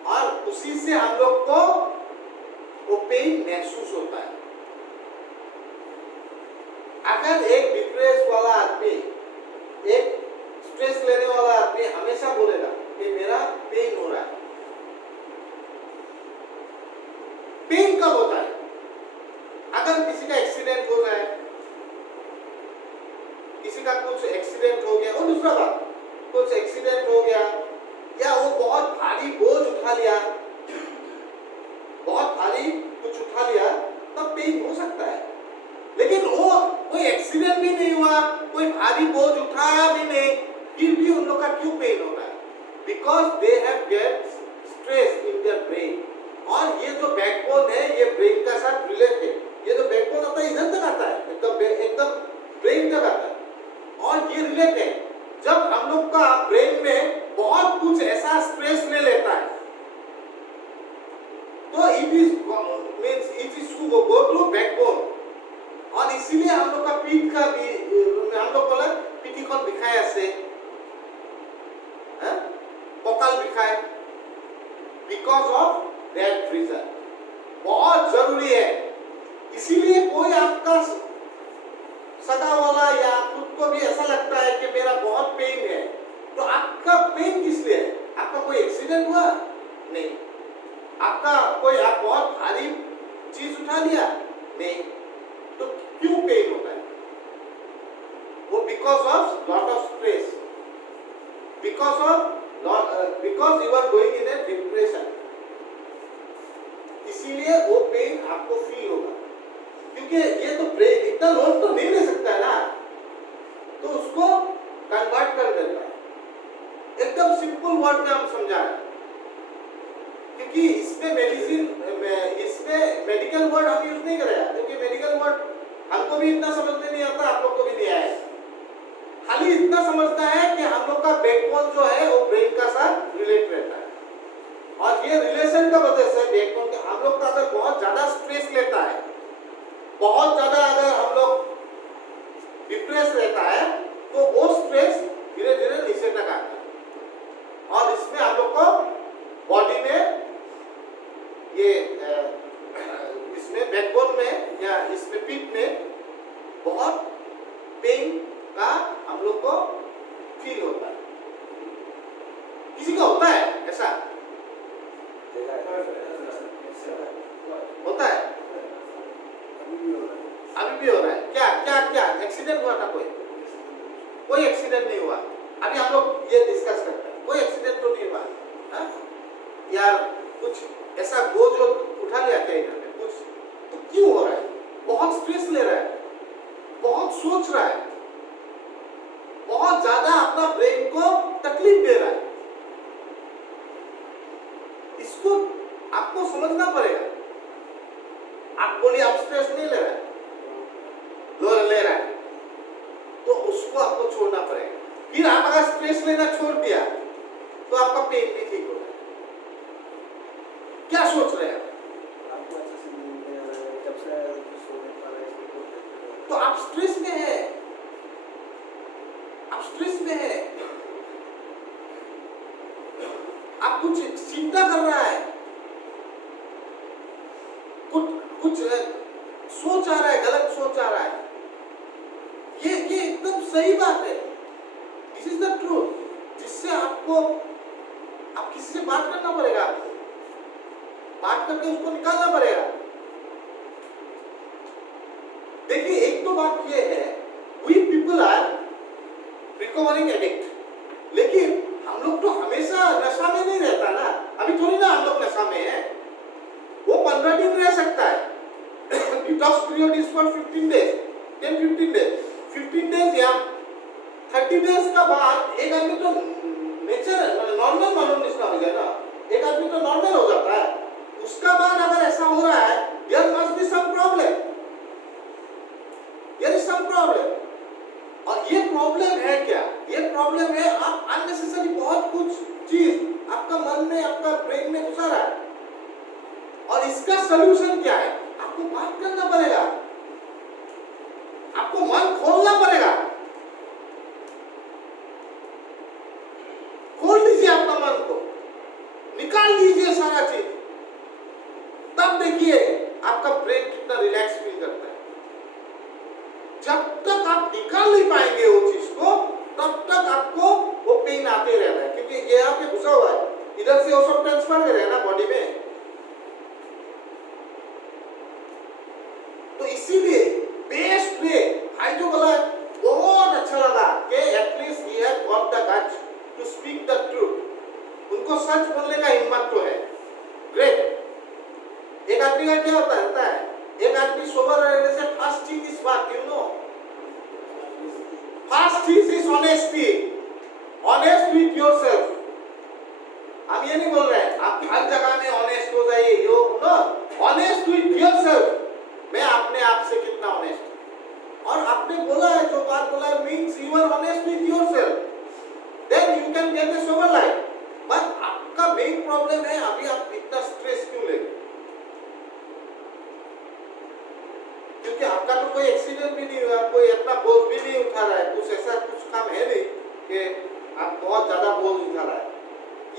और उसी से हम लोग को वो पेन महसूस होता है। अगर एक डिप्रेस वाला आदमी, एक स्ट्रेस लेने वाला आदमी हमेशा बोलेगा कि मेरा पेन हो रहा है। पेन कब होता है? अगर किसी का एक्सीडेंट हो जाए, किसी का कुछ एक्सीडेंट हो गया, और दूसरा बात, कुछ एक्सीडेंट हो गया या वो बहुत भारी बोझ उठा लिया, बहुत भारी कुछ उठा लिया, तब पेन हो सकता है। लेकिन वो कोई एक्सीडेंट भी नहीं हुआ, कोई भारी बोझ उठाया भी नहीं, फिर भी उन लोग का क्यों पेन होता है? Because they have get stress in their brain. और ये जो बैकबोन है ये ब्रेन का साथ रिलेटेड, ये जो बैकबोन होता है इधर तक आता है, एकदम ब्रेन तक आता है, और ये रिलेटेड। जब हम लोग का ब्रेन में बहुत कुछ ऐसा स्ट्रेस ले लेता है तो it is go to backbone. और इसीलिए हम लोग का पीठ का भी, हम लोग बोला पिठीখন বিষাই আছে, कॉकल বিষাই, बिकॉज ऑफ दैट रीजन। बहुत जरूरी है। इसीलिए कोई आपका सगा वाला या खुद को भी ऐसा लगता है कि मेरा बहुत पेन है, तो आपका पेन किस लिए है? आपका कोई एक्सीडेंट हुआ? नहीं। आपका कोई, आप बहुत भारी चीज उठा लिया? नहीं। तो क्यों पेन होता है? वो because of lot of stress, because you are going in a depression. इसीलिए वो पेन आपको फील होगा, क्योंकि ये तो ब्रेन इतना लोड तो नहीं ले सकता है ना, तो उसको कन्वर्ट कर देता है। एकदम सिंपल वर्ड में हम समझा रहे हैं, क्योंकि इसमें मेडिकल वर्ड हम यूज नहीं करेगा, क्योंकि मेडिकल वर्ड हमको भी इतना समझ में नहीं आता, आप लोग को भी नहीं आया। खाली इतना समझता है कि हम लोग का बैकबोन जो है वो ब्रेन का साथ रिलेट रहता है, और ये रिलेशन का वजह से बैकबोन का हम लोग का अगर बहुत ज्यादा स्ट्रेस लेता है, बहुत ज्यादा अगर हम लोग डिप्रेस रहता है, तो वो स्ट्रेस धीरे धीरे नीचे तक आता है, और इसमें हम लोग को बॉडी में ये इसमें बैकबोन में या इसमें पीठ में बहुत पेन का हम लोग को फील होता है। किसी का होता है ऐसा? होता है? अभी भी हो रहा है? क्या क्या क्या एक्सीडेंट हुआ था कोई? कोई एक्सीडेंट नहीं हुआ। अभी हम लोग ये डिस्कस करते हैं, कोई एक्सीडेंट तो नहीं हुआ, हाँ? यार कुछ ऐसा बोझ उठा लिया क्या इन्होंने कुछ, तो क्यों हो रहा है? बहुत स्ट्रेस ले रहा है, बहुत सोच रहा है, बहुत ज्यादा अपना ब्रेन को तकलीफ दे रहा है। इसको आपको समझना पड़ेगा। आप बोलिए आप स्ट्रेस नहीं ले रहा है, ले रहा है, तो उसको आपको छोड़ना पड़ेगा। फिर आप अगर स्ट्रेस लेना छोड़ दिया तो आपका पेन भी ठीक होगा। क्या सोच रहे हैं आपको अच्छे से नींद नहीं आ रहा है, जब से सो नहीं पा रहा है, इसलिए बहुत दिक्कत है। तो आप स्ट्रेस में है, आप स्ट्रेस में है, आप कुछ चिंता कर रहा है, कुछ सोच आ रहा है, गलत सोच आ रहा है। ये एकदम सही बात है। दिस इज द ट्रूथ, जिससे आपको आप किसी से बात करना पड़ेगा, आपको बात करके उसको निकालना पड़ेगा। देखिए एक तो बात ये है, we people are recovering addict, लेकिन हम लोग तो हमेशा नशा में नहीं रहता ना। अभी थोड़ी ना हम लोग नशा में है, वो 15 दिन रह सकता है। Detox period is for 15 days, 10-15 days, 15 days या 30 डेज का बाद एक आदमी तो नेचर नॉर्मल मालूम निष्ठा हो जाए ना, एक आदमी तो नॉर्मल हो जाता है। उसका बाद अगर ऐसा हो रहा है, there must be some problem, there is some problem. और ये प्रॉब्लम है क्या? ये प्रॉब्लम है आप अननेसेसरी बहुत कुछ चीज आपका मन में, आपका ब्रेन में घुसा रहा है। और इसका सलूशन क्या है? आपको बात करना पड़ेगा, आपको मन खोलना पड़ेगा। खोल दीजिए अपना मन को, निकाल दीजिए सारा चीज, तब देखिए आपका ब्रेन कितना रिलैक्स फील करता है। जब तक आप निकाल नहीं पाएंगे वो चीज को, तब तक आपको वो पेन आते रहता है, क्योंकि ये यहाँ पे घुसा हुआ है, इधर से वो सब ट्रांसफर कर रहे हैं ना बॉडी में। तो इसीलिए बेस्ट वे भाई जो बोला है, बहुत अच्छा लगा कि at least he had got the guts to speak the truth. उनको सच बोलने का हिम्मत तो है, ग्रेट। एक आदमी का क्या होता है, एक आदमी सोबर रहने से फर्स्ट चीज इस बात, यू नो, फर्स्ट चीज is honesty, honest with yourself. हम ये नहीं बोल रहे हैं आप हर जगह में ऑनेस्ट हो जाइए, यो नो, ऑनेस्ट विथ योरसेल्फ। मैं अपने आप से कितना ऑनेस्ट हूं, और आपने बोला है जो बात बोला है means you are honest with yourself, then you can get a sober life. But आपका मेन प्रॉब्लम है अभी आप इतना स्ट्रेस क्यों ले, क्योंकि आपका तो कोई एक्सीडेंट भी नहीं हुआ, कोई इतना बोझ भी नहीं उठा रहा है, कुछ ऐसा कुछ काम है नहीं कि आप बहुत ज्यादा बोझ उठा रहा है।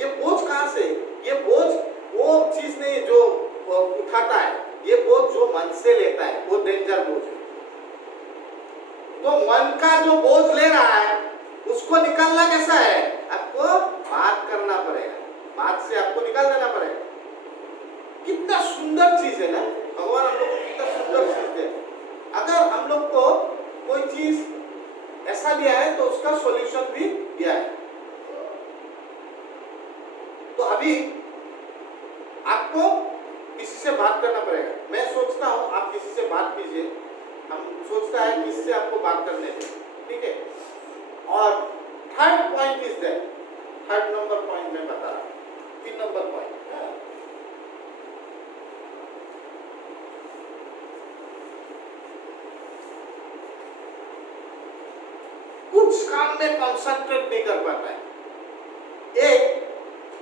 ये बोझ कहां से? ये बोझ वो चीज नहीं जो उठाता है, ये बोझ जो मन से लेता है, वो डेंजर बोझ है। तो मन का जो बोझ ले रहा है उसको निकालना कैसा है? आपको बात करना पड़ेगा, बात से आपको निकाल देना पड़ेगा। कितना सुंदर चीज है ना, भगवान हम लोग को कितना सुंदर चीज है। अगर हम लोग को कोई चीज ऐसा दिया है तो उसका सॉल्यूशन भी दिया है। तो अभी आपको किसी से बात करना पड़ेगा। मैं सोचता हूं आप किसी से बात कीजिए, हम सोचता है किससे आपको बात करने दें, ठीक है। और third point is that, third number point मैं बता रहा हूं, 3 नंबर पॉइंट, कुछ काम में कंसंट्रेट नहीं कर पाता है। एक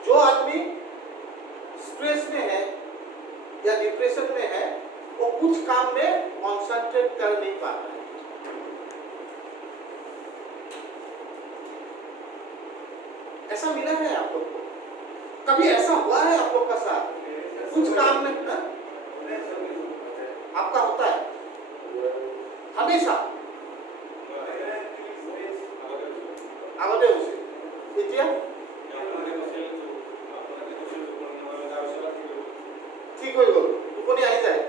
जो आदमी स्ट्रेस में है या डिप्रेशन में है, वो कुछ काम में कंसंट्रेट कर नहीं पाता है। ऐसा मिला है आप लोग को? कभी ऐसा हुआ है आप लोग का साथ? कुछ काम में ना? आपका होता है हमेशा आगे उसे देखिए ঠিক হৈ গ'ল, টোপনি আহি যায়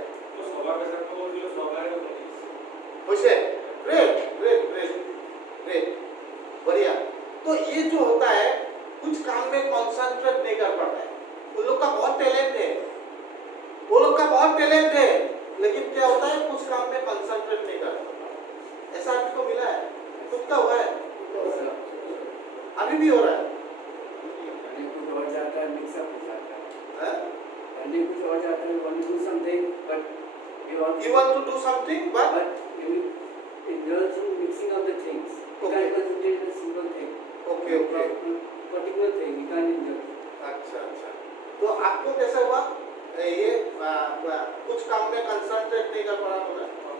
হৈছে। Great great great great. अच्छा अच्छा, तो आपको कैसे हुआ ये कुछ काम में कंसंट्रेट नहीं कर पा रहा हूँ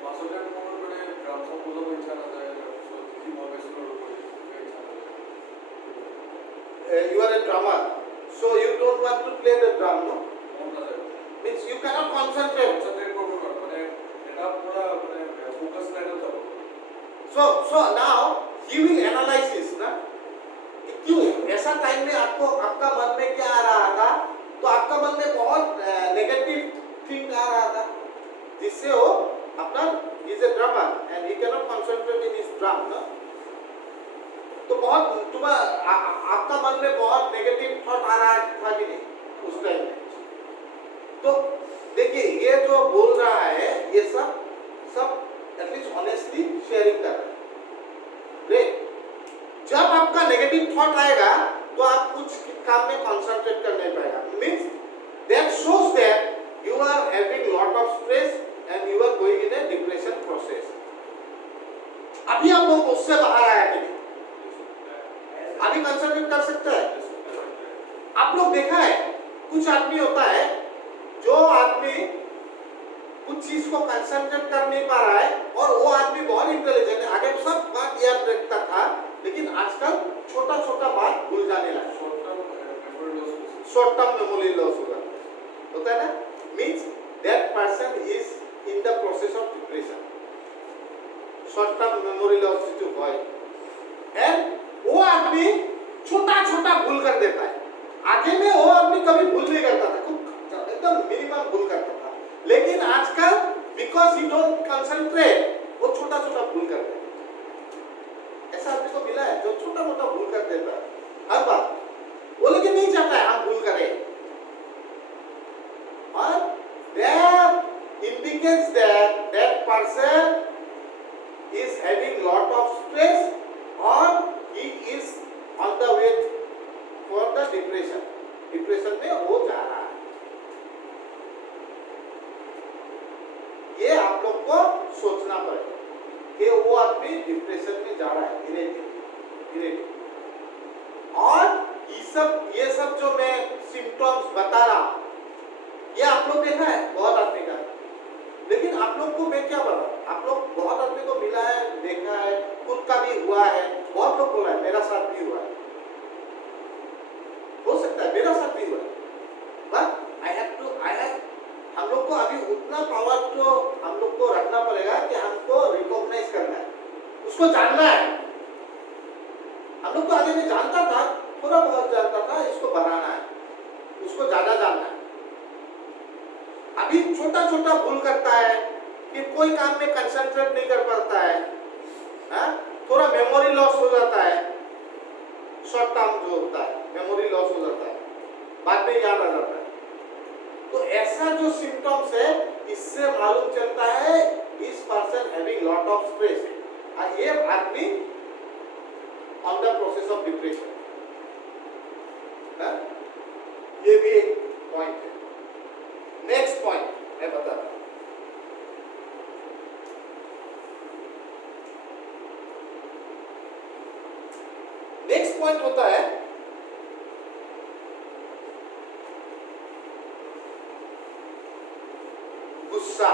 मास्टर ट्रेड मोमेंट में ड्रम सब बोलो इच्छा ना जाए सो की मोमेंट्स में इच्छा ना जाए you are a drummer, so you don't want to play the drum, no? মন না যায় Means you cannot concentrate. Concentrate করব না মানে এটা পুরো মানে ফোকাস না এটা যাবে So now he will analyze this, ना? कि क्यों ऐसा टाइम में आपको आपका मन में क्या आ रहा था, तो आपका मन में बहुत नेगेटिव थिंग आ रहा था, जिससे वो अपना is a drummer and he can not concentrate in his drum, ना? तो बहुत आपका मन में बहुत नेगेटिव थॉट आ रहा था कि नहीं उस टाइम में? तो देखिए ये जो बोल रहा है ये सब एटलीस्ट ऑनेस्टली शेयरिंग कर रहा है। Great. जब आपका नेगेटिव थॉट आएगा तो आप कुछ काम में कंसंट्रेट कर नहीं पाएगा। Means that shows that you are having lot of stress and you are going in a depression process. अभी आप लोग उससे बाहर आया कि नहीं? अभी कंसंट्रेट कर सकते हैं? आप लोग देखा है कुछ आदमी होता है जो आदमी कुछ चीज को कंसंट्रेट कर नहीं पा रहा है और वो आदमी बहुत इंटेलिजेंट है, आगे सब बात याद रखता था लेकिन आजकल छोटा छोटा बात भूल जाने लगा। शॉर्ट टर्म मेमोरी लॉस होता है ना? Means that person is in the process of depression, short term memory loss जो है, एंड वो आदमी छोटा छोटा भूल कर देता है। आगे में वो आदमी कभी भूल नहीं करता था, एकदम मिनिमम भूल करता था, लेकिन आजकल बिकॉज ही डोंट कंसंट्रेट वो छोटा छोटा भूल करते हैं। ऐसा आदमी को मिला है जो छोटा मोटा भूल कर देता है हर बार, वो लेकिन नहीं चाहता है हम भूल करें, और that indicates that that person is having lot of stress or he is on the way for the depression में वो जा रहा है। ये आप लोग को सोचना पड़ेगा कि वो आदमी डिप्रेशन में जा रहा है धीरे धीरे। और ये सब जो मैं सिम्टम्स बता रहा हूं ये आप लोग देखा है बहुत आदमी का, लेकिन आप लोग को मैं क्या बता, आप लोग बहुत आदमी को मिला है, देखा है, खुद का भी हुआ है, बहुत लोग बोला है मेरा साथ भी हुआ है, हो सकता है मेरा साथ भी हुआ है, बट हम लोग को अभी उतना पावर तो हम लोग को रखना पड़ेगा कि हमको रिकॉग्नाइज करना है, उसको जानना है। हम लोग तो आगे में जानता था, थोड़ा बहुत जानता था, इसको बनाना है, उसको ज्यादा जानना है। अभी छोटा छोटा भूल करता है कि कोई काम में कंसंट्रेट नहीं कर पाता है, थोड़ा मेमोरी लॉस हो जाता है, शॉर्ट टर्म जो होता है मेमोरी लॉस हो जाता है, बाद में याद आ जाता है। तो ऐसा जो सिम्टम्स है इससे मालूम चलता है this person having lot of stress, और ये आदमी on the process of depression. ये भी एक पॉइंट है। नेक्स्ट पॉइंट मैं बताता हूं। नेक्स्ट पॉइंट होता है गुस्सा,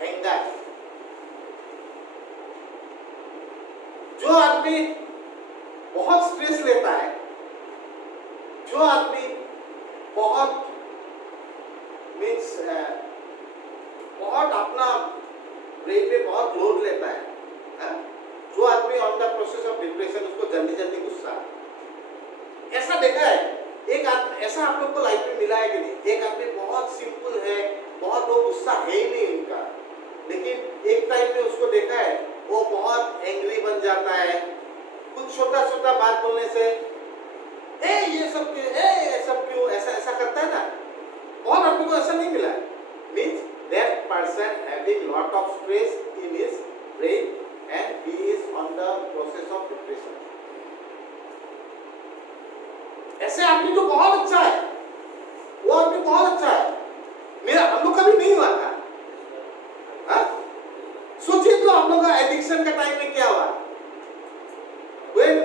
एंगर। जो आदमी बहुत स्ट्रेस लेता है, जो आदमी बहुत अपना ब्रेन में बहुत लोड लेता है, जो आदमी on the process of depression, उसको जल्दी जल्दी गुस्सा। ऐसा देखा है एक आदमी, ऐसा आप लोग को लाइफ में मिला है कि नहीं? एक आदमी बहुत सिंपल है, बहुत वो गुस्सा है ही नहीं उनका, लेकिन एक टाइम में उसको देखा है वो बहुत एंग्री बन जाता है, कुछ छोटा छोटा बात बोलने से ये सब क्यों ऐसा करता है ना। बहुत आदमी को ऐसा नहीं मिला है। Means that person having lot of stress in his brain and he is on the process of depression. ऐसे आदमी तो बहुत अच्छा है, वो आदमी बहुत अच्छा है, मेरा हम लोग कभी नहीं हुआ था। सोचिए तो आप लोग का एडिक्शन का टाइम में क्या हुआ, when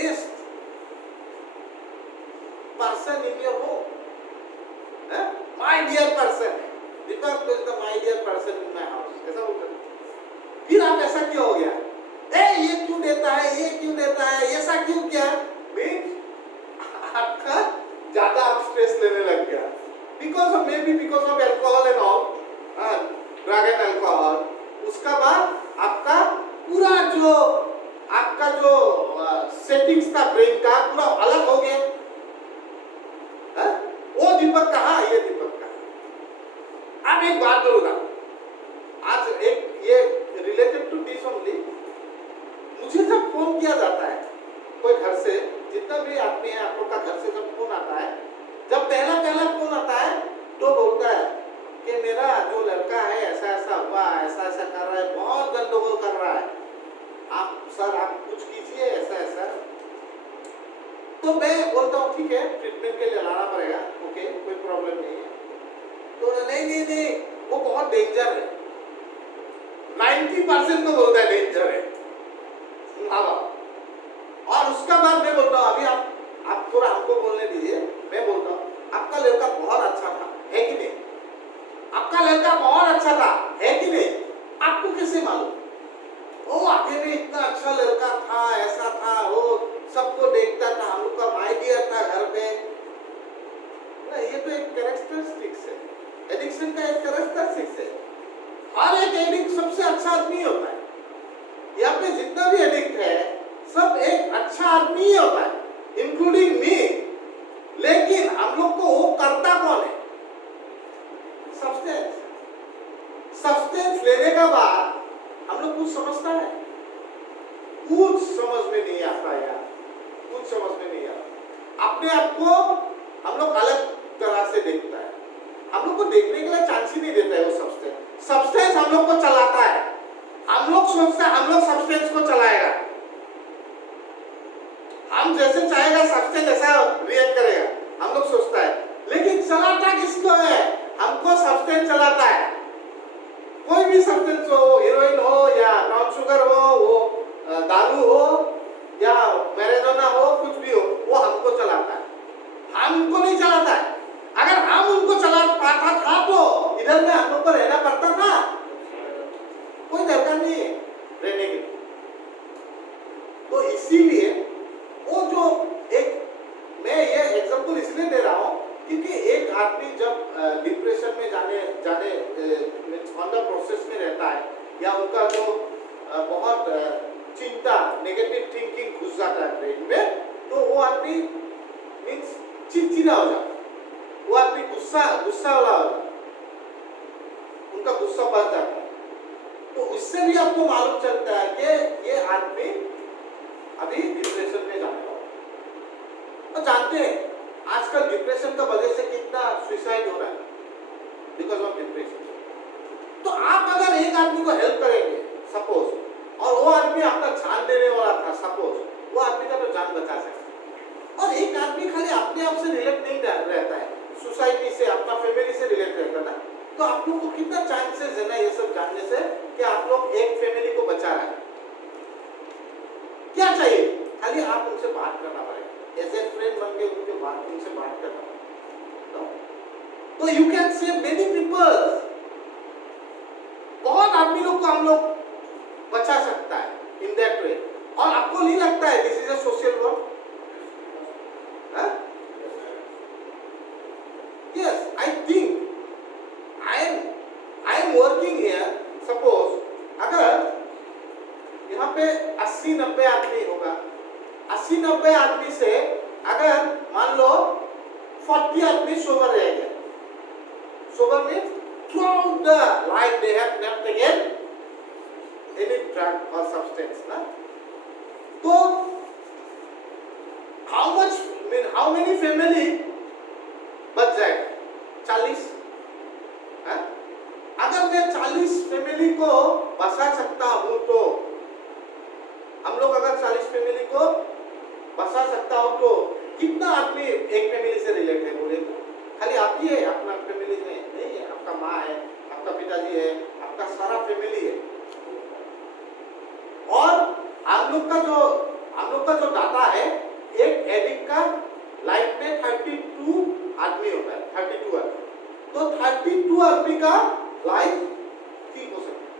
best person in your home, my dear person, Deepak is the my dear person in my house, ऐसा बोलते हैं। फिर आप ऐसा क्यों हो गया, ए ये क्यों देता है, ये क्यों देता है, ऐसा क्यों किया, मीन्स आपका ज्यादा आप स्ट्रेस लेने लग गया because of, may be because of alcohol and all, drug and alcohol. उसका बाद आपका पूरा जो आपका जो सेटिंग्स था ब्रेन का पूरा अलग हो गया। वो दीपक कहाँ, ये दीपक कहाँ। अब एक बात बोलूंगा, आज एक ये रिलेटेड टू दिस ओनली, मुझे जब फोन किया जाता है कोई घर से, जितना भी आदमी है आप लोग का घर से जब फोन आता है, जब पहला फोन आता है तो बोलता है कि मेरा जो लड़का है ऐसा ऐसा हुआ, ऐसा ऐसा कर रहा है, बहुत गंदोगोल कर रहा है, आप सर आप कुछ कीजिए ऐसा ऐसा। तो मैं बोलता हूँ ठीक है ट्रीटमेंट के लिए लाना पड़ेगा, ओके कोई प्रॉब्लम नहीं है। तो नहीं वो बहुत डेंजर है, 90% तो बोलता है डेंजर है। और उसका बाद मैं बोलता हूँ अभी आप थोड़ा हमको बोलने दीजिए, मैं बोलता हूँ आपका लड़का बहुत अच्छा था, है कि नहीं, आपका लड़का बहुत अच्छा था, है कि नहीं, आपको कैसे मालूम, वो आगे में इतना अच्छा लड़का था, ऐसा था, वो सबको देखता था, हम लोग का माय डियर था घर पे ना। ये तो एक कैरेक्टरिस्टिक्स है, एडिक्शन का एक कैरेक्टरिस्टिक्स है। हर एक एडिक्ट सबसे अच्छा आदमी होता है, यहाँ पे जितना भी एडिक्ट है सब एक अच्छा आदमी ही होता है, इंक्लूडिंग मी। लेकिन हम लोग को वो करता कौन है, सब्सटेंस लेने का बाद हम लोग कुछ समझता है, कुछ समझ में नहीं आता यार, कुछ समझ में नहीं आता। अपने आप को हम लोग अलग तरह से देखता है, हम लोग को देखने के लिए चांस ही नहीं देता है वो सब्सटेंस हम लोग को चलाता है। हम लोग सोचते हैं हम लोग सब्सटेंस को चलाएगा, हम जैसे चाहेगा सब्सटेंस ऐसा रिएक्ट करेगा, हम लोग सोचता है। लेकिन चलाता किसको है, हमको सब्सटेंस चलाता है। कोई भी सब्सटेंस हो, हीरोइन हो या ब्राउन शुगर हो, वो दारू हो या मैराडोना हो, कुछ भी हो, वो हमको चलाता है, हमको नहीं चलाता है। अगर हम उनको चला पाता था तो इधर में हम लोग को रहना पड़ता था, कोई दरकार नहीं है रहने की। तो इसीलिए वो जो एक, मैं ये एग्जांपल इसलिए दे रहा हूँ क्योंकि एक आदमी जब डिप्रेशन में जाने ऑन द प्रोसेस में रहता है, या उनका जो बहुत चिंता, नेगेटिव थिंकिंग घुस जाता है ब्रेन में, तो वो आदमी मीन्स चिड़चिड़ा हो जाता है, वो आदमी गुस्सा वाला हो जाता है, उनका गुस्सा बढ़ जाता है। तो उससे भी आपको मालूम चलता है कि ये आदमी अभी डिप्रेशन में जाने वाला। तो जानते हैं आजकल डिप्रेशन का वजह से कितना सुसाइड हो रहा है, बिकॉज ऑफ डिप्रेशन। तो आप अगर एक आदमी को हेल्प करेंगे सपोज, और वो आदमी आपका जान देने वाला था सपोज, वो आदमी का तो जान बचा सकता। और एक आदमी खाली अपने आप से रिलेट नहीं रहता है, सोसाइटी से, अपना फैमिली से रिलेट रहता है। तो आप लोग को कितना चांसेस है ना ये सब जानने से कि आप लोग एक फैमिली को बचा रहे हैं। क्या चाहिए, खाली आप उनसे बात करना पड़ेगा, एज ए फ्रेंड बन के उनसे बात करना पड़ेगा। तो you can save many peoples, बहुत आदमी लोग को हम लोग बचा सकता है इन दैट वे। और आपको नहीं लगता है this is a social work? Yes, I think I am working here, suppose अगर यहाँ पे 80-90 आदमी होगा, 80-90 आदमी से अगर मान लो 40 आदमी सोबर रहेंगे, sober means throughout the life they have never taken any drug or substance, ना? तो how many family बच जाएगा? 40। अगर मैं 40 फैमिली को बचा सकता हूं, तो हम लोग अगर 40 फैमिली को बचा सकता हूं तो कितना आदमी एक फैमिली से रिलेटेड है बोले? खाली आप ही है अपना फैमिली में नहीं है, आपका माँ है, आपका पिताजी है, आपका सारा फैमिली है। और हम लोग का जो हम लोग का जो डाटा है, एक एडिक्ट का लाइफ में 32 आदमी होता है, 32 आदमी। तो 32 आदमी का लाइफ ठीक हो सकता है,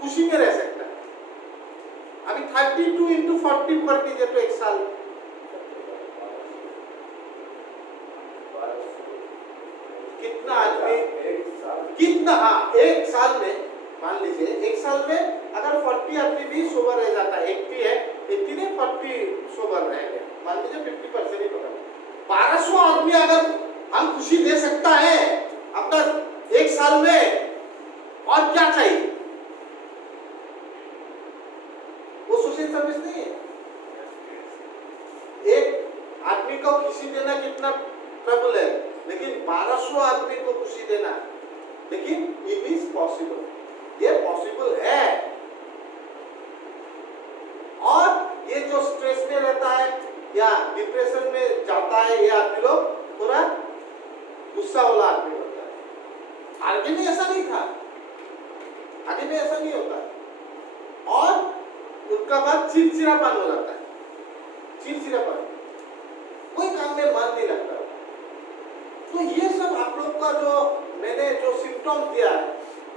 खुशी में रह सकता है। अभी 32 इंटू 40 कर दीजिए तो एक साल, कितना आदमी, कितना, हाँ एक साल में मान लीजिए, एक साल में अगर 40 आदमी भी सोबर रह जाता है, 80 है, 80 ने 40 सोबर रह गया, मान लीजिए 50% ही पकड़, 1200 आदमी अगर हम खुशी दे सकता है अपना एक साल में, और क्या चाहिए? वो सोशल सर्विस नहीं है। एक आदमी को खुशी देना कितना ट्रबल है, लेकिन 1200 आदमी को खुशी देना, लेकिन इट इज पॉसिबल, ये पॉसिबल है। और ये जो स्ट्रेस में रहता है या डिप्रेशन में जाता है, ये आदमी लोग थोड़ा गुस्सा वाला आदमी होता है। आगे में ऐसा नहीं था, आगे में ऐसा नहीं होता, और उनका बाद चिड़चिड़ापन हो जाता है, चिड़चिड़ापन, कोई काम में मन नहीं लगता। तो ये सब आप लोग का जो मैंने जो सिम्टम दिया है,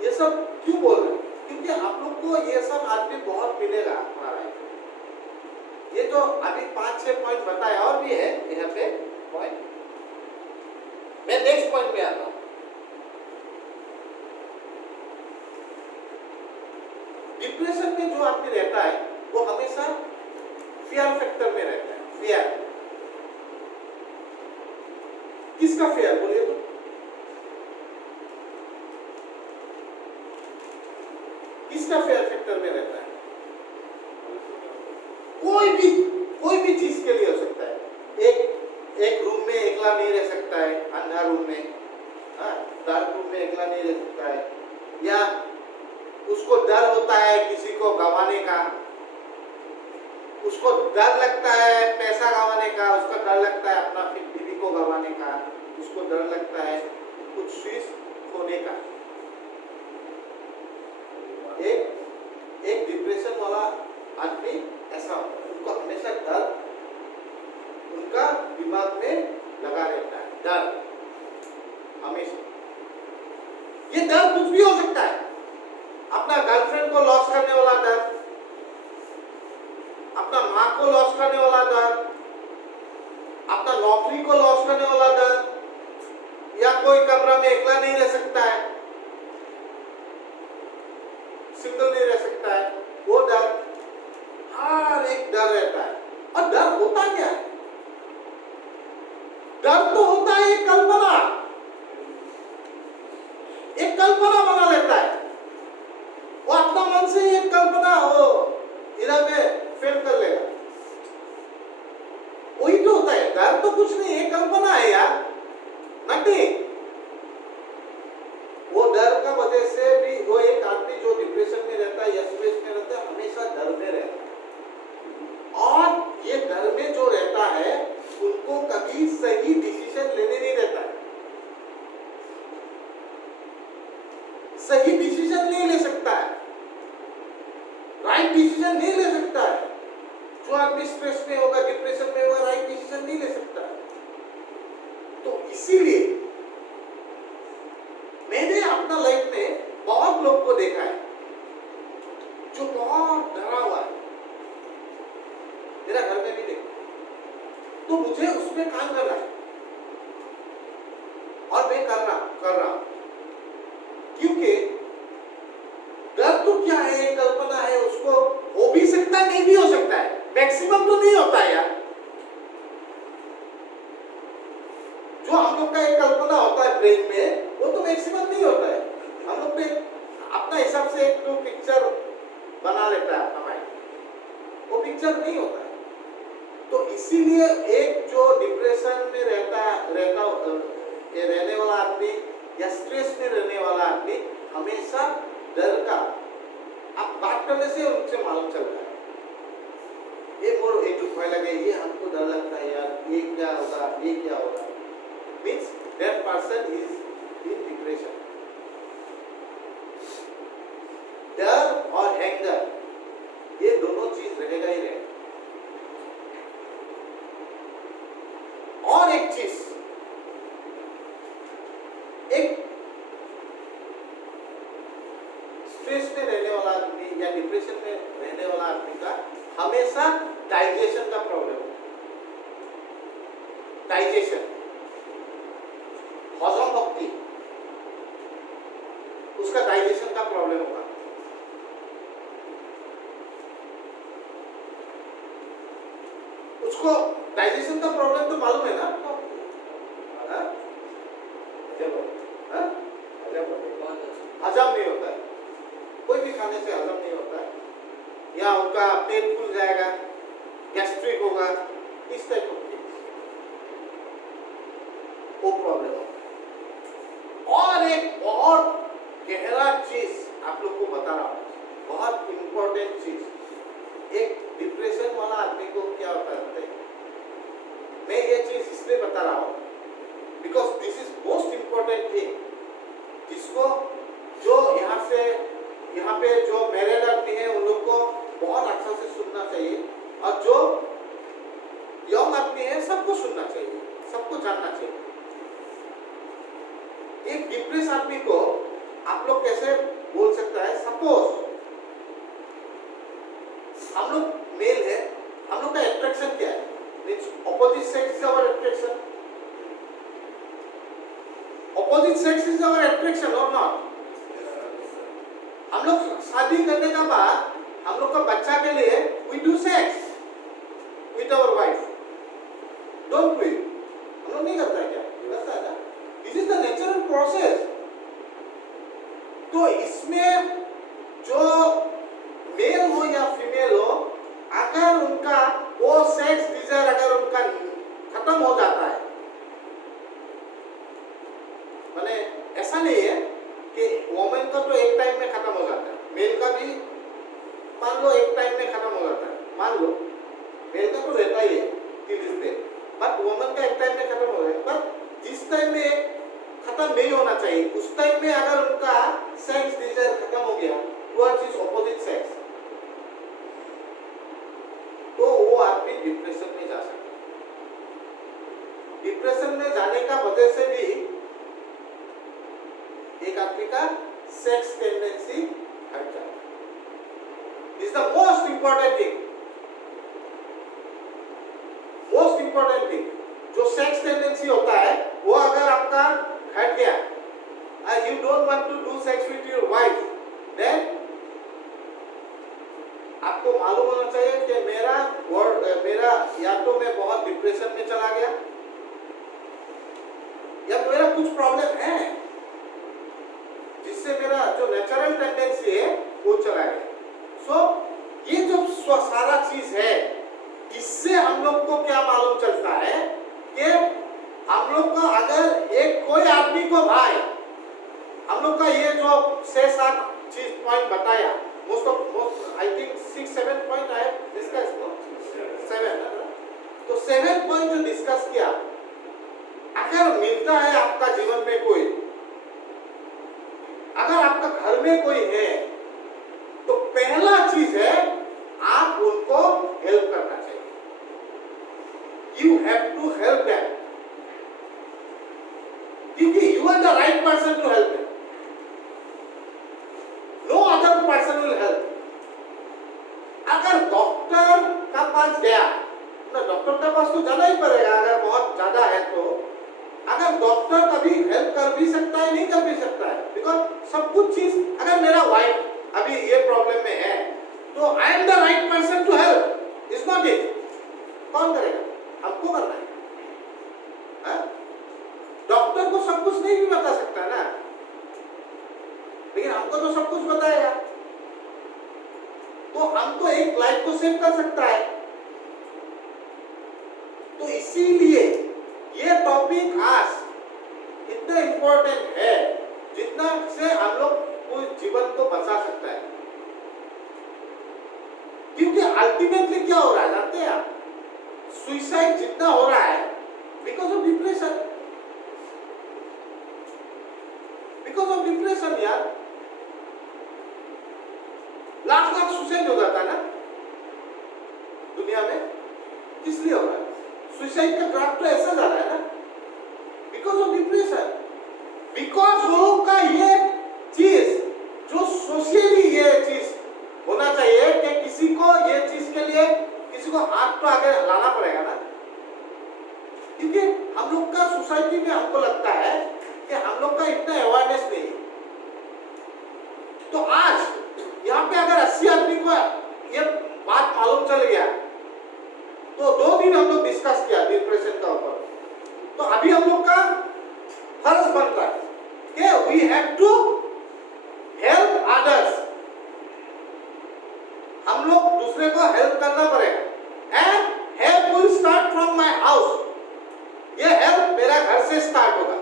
ये सब क्यों बोल रहे हैं? क्योंकि आप लोग को ये सब आदमी बहुत मिलेगा हमारा। ये जो अभी 5-6 पॉइंट बताए, और भी है यहाँ पे पॉइंट, मैं नेक्स्ट पॉइंट में आता हूँ। डिप्रेशन में जो आदमी रहता है वो हमेशा फियर फैक्टर में रहता है। फियर, किसका फियर बोलिए तो? किसका फेयर फैक्टर में रहता है? कोई भी चीज के लिए हो सकता है। एक रूम में एकला नहीं रह सकता है, अंधा रूम में, डार्क रूम में एकला नहीं रह सकता है, या उसको डर होता है किसी को गंवाने का, उसको डर लगता है पैसा गंवाने का, उसको डर लगता है अपना बीवी को गंवाने का, उसको डर लगता है कुछ चीज खोने का। एक डिप्रेशन वाला आदमी ऐसा होता है, उनको हमेशा डर उनका दिमाग में लगा रहता है, डर हमेशा। ये डर कुछ भी हो सकता है, अपना गर्लफ्रेंड को लॉस करने वाला डर, अपना माँ को लॉस करने वाला डर, अपना नौकरी को लॉस करने वाला डर, या कोई कमरा में अकेला नहीं रह सकता है, सिंगल नहीं रह सकता है, वो डर, हर एक डर रहता है। और डर होता क्या है? डर तो होता है एक कल्पना, एक कल्पना बना लेता है वो, अपना मन से ही एक कल्पना वो इधर में फेल कर लेगा, वही तो होता है। डर तो कुछ नहीं, एक कल्पना है यार, नथिंग। वो डर का वजह से भी वो एक आदमी जो डिप्रेशन में रहता है या स्ट्रेस में रहता है, हमेशा डर में रहता है। और ये डर में जो रहता है उनको कभी सही डिसीजन लेने नहीं देता है, सही डिसीजन नहीं ले सकता है, राइट डिसीजन नहीं ले सकता है। जो आदमी स्ट्रेस में होगा, डिप्रेशन में होगा, राइट डिसीजन नहीं ले सकता है। तो इसीलिए मैंने अपना लाइफ में बहुत लोग को देखा है जो बहुत डरा हुआ है, मेरा घर में भी देखा, तो मुझे उसमें काम करना है और मैं कर रहा हूं। क्योंकि डर तो क्या है, एक कल्पना है, उसको हो भी सकता है, नहीं भी हो सकता है, मैक्सिमम तो नहीं होता है यार। जो हम लोग का एक कल्पना होता है ब्रेन में, वो तो मैक्सिमम नहीं होता है। हम लोग पे अपना हिसाब से एक तो पिक्चर बना लेता है अपना माइंड, वो पिक्चर नहीं होता है। तो इसीलिए एक जो डिप्रेशन में रहने वाला आदमी या स्ट्रेस में रहने वाला आदमी हमेशा डर का, आप बात करने से उनसे मालूम चल रहा है, ये मोर एक भय लगे, ये हमको डर लगता है यार, ये क्या होगा, ये क्या होगा, means that person is in depression. डर और एंगर ये दोनों चीज रहेगा का प्रॉब्लम, डाइजेशन, हजम शक्ति, उसका डाइजेशन का प्रॉब्लम होगा। उसको डाइजेशन का प्रॉब्लम तो मालूम है ना आपको? हाँ? हाँ? हजम नहीं होता है, कोई भी खाने से हजम नहीं होता है, या उनका पेट फूल जाएगा, गैस्ट्रिक होगा, इस टाइप ऑफ वो प्रॉब्लम हो। और एक बहुत गहरा चीज आप लोग को बता रहा हूं, बहुत इंपॉर्टेंट चीज, एक डिप्रेशन वाला आदमी को क्या होता है, मैं ये चीज इसलिए बता रहा हूं because this is most important thing, जिसको जो यहाँ पे जो मैरिड आदमी है उन लोग को बहुत अच्छा से सुनना चाहिए, और जो यंग आदमी है सबको सुनना चाहिए, सबको जानना चाहिए। एक डिप्रेस आदमी को आप लोग कैसे बोल सकता है, सपोज हम लोग मेल है, हम लोग का अट्रैक्शन क्या है, means opposite sex is our attraction, opposite sex is our attraction और नॉट। हम लोग शादी करने का बाद हम लोग का बच्चा के लिए we do sex with our wife, don't we? हम लोग नहीं करता है क्या? करता है ना? This is the natural process. तो इसमें जो मेल हो या फीमेल हो, अगर उनका वो सेक्स डिजायर अगर उनका खत्म हो जाता है, माने ऐसा नहीं है कि वोमेन का तो एक टाइम में खत्म हो जाता है, मेल का भी मान लो एक टाइम में खत्म हो जाता है, मान लो मेल का तो रहता ही है till this day, but women का एक टाइम में खत्म हो जाएगा, पर जिस टाइम में खत्म नहीं होना चाहिए उस टाइम में अगर उनका सेक्स डिजायर खत्म हो गया टुवर्ड्स हिज ऑपोजिट सेक्स, तो वो आदमी डिप्रेशन में जा सकता है। डिप्रेशन में जाने का वजह से भी एक आदमी का सेक्स टेंडेंसी हट जाता है। Is the most important thing, most important thing, जो सेक्स टेंडेंसी होता है वो अगर आपका हट गया, and you don't want to do sex with your wife, then आपको मालूम होना चाहिए कि मेरा या तो मैं बहुत डिप्रेशन में चला गया, या मेरा कुछ प्रॉब्लम है जिससे मेरा जो नेचुरल टेंडेंसी है वो चला गया। सो ये जो सारा चीज है, इससे हम लोग को क्या मालूम चलता है कि हम लोग को अगर एक कोई आदमी को भाई, हम लोग का ये जो 6-7 चीज पॉइंट बताया, most I think 6-7 point I discuss, no 7, तो 7 पॉइंट जो डिस्कस किया, अगर मिलता है आपका जीवन में कोई, अगर आपका घर में कोई है, तो पहला चीज है आप उनको हेल्प करना चाहिए। You have to help them, क्योंकि you are the right person to help them, no other person will help. अगर डॉक्टर का पास गया, तो डॉक्टर के पास तो जाना ही पड़ेगा, अगर बहुत ज्यादा है तो। अगर डॉक्टर कभी हेल्प कर भी सकता है, नहीं कर भी सकता है, बिकॉज सब कुछ चीज, अगर मेरा वाइफ अभी ये प्रॉब्लम में है, तो I am the right person to help, is not it. कौन करेगा? हमको करना है। डॉक्टर को सब कुछ नहीं भी बता सकता ना, लेकिन हमको तो सब कुछ बताएगा, तो हमको एक लाइफ को सेव कर सकता है। तो इसीलिए ये टॉपिक आज इतना इंपॉर्टेंट है, जितना से हम लोग कोई जीवन को बचा सकता है। क्योंकि अल्टीमेटली क्या हो रहा है जानते हैं आप? सुसाइड जितना हो रहा है because of depression, because of depression यार, लाख सुसाइड हो जाता है ना दुनिया में। किस लिए हो रहा है? सुसाइड का ग्राफ तो ऐसा जा रहा है ना, बिकॉज ऑफ डिप्रेशन। बिकॉज लोगों का ये चीज जो सोशली ये चीज होना चाहिए कि किसी को ये चीज के लिए किसी को हाथ तो आगे क्योंकि हम लोग का सोसाइटी में हमको लगता है कि हम लोग का इतना अवेयरनेस नहीं है। तो आज यहाँ पे अगर 80 आदमी को ये बात मालूम चल गया तो 2 दिन हम लोग डिस्कस किया डिप्रेशन का ऊपर। तो अभी हम लोग का फर्ज बनता है कि we have to help others, हम लोग दूसरे को हेल्प करना पड़ेगा। And help will start from my house, ये हेल्प मेरा घर से स्टार्ट होगा,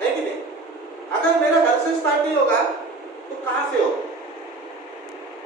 है कि नहीं? अगर मेरा घर से स्टार्ट नहीं होगा तो कहां से होगा?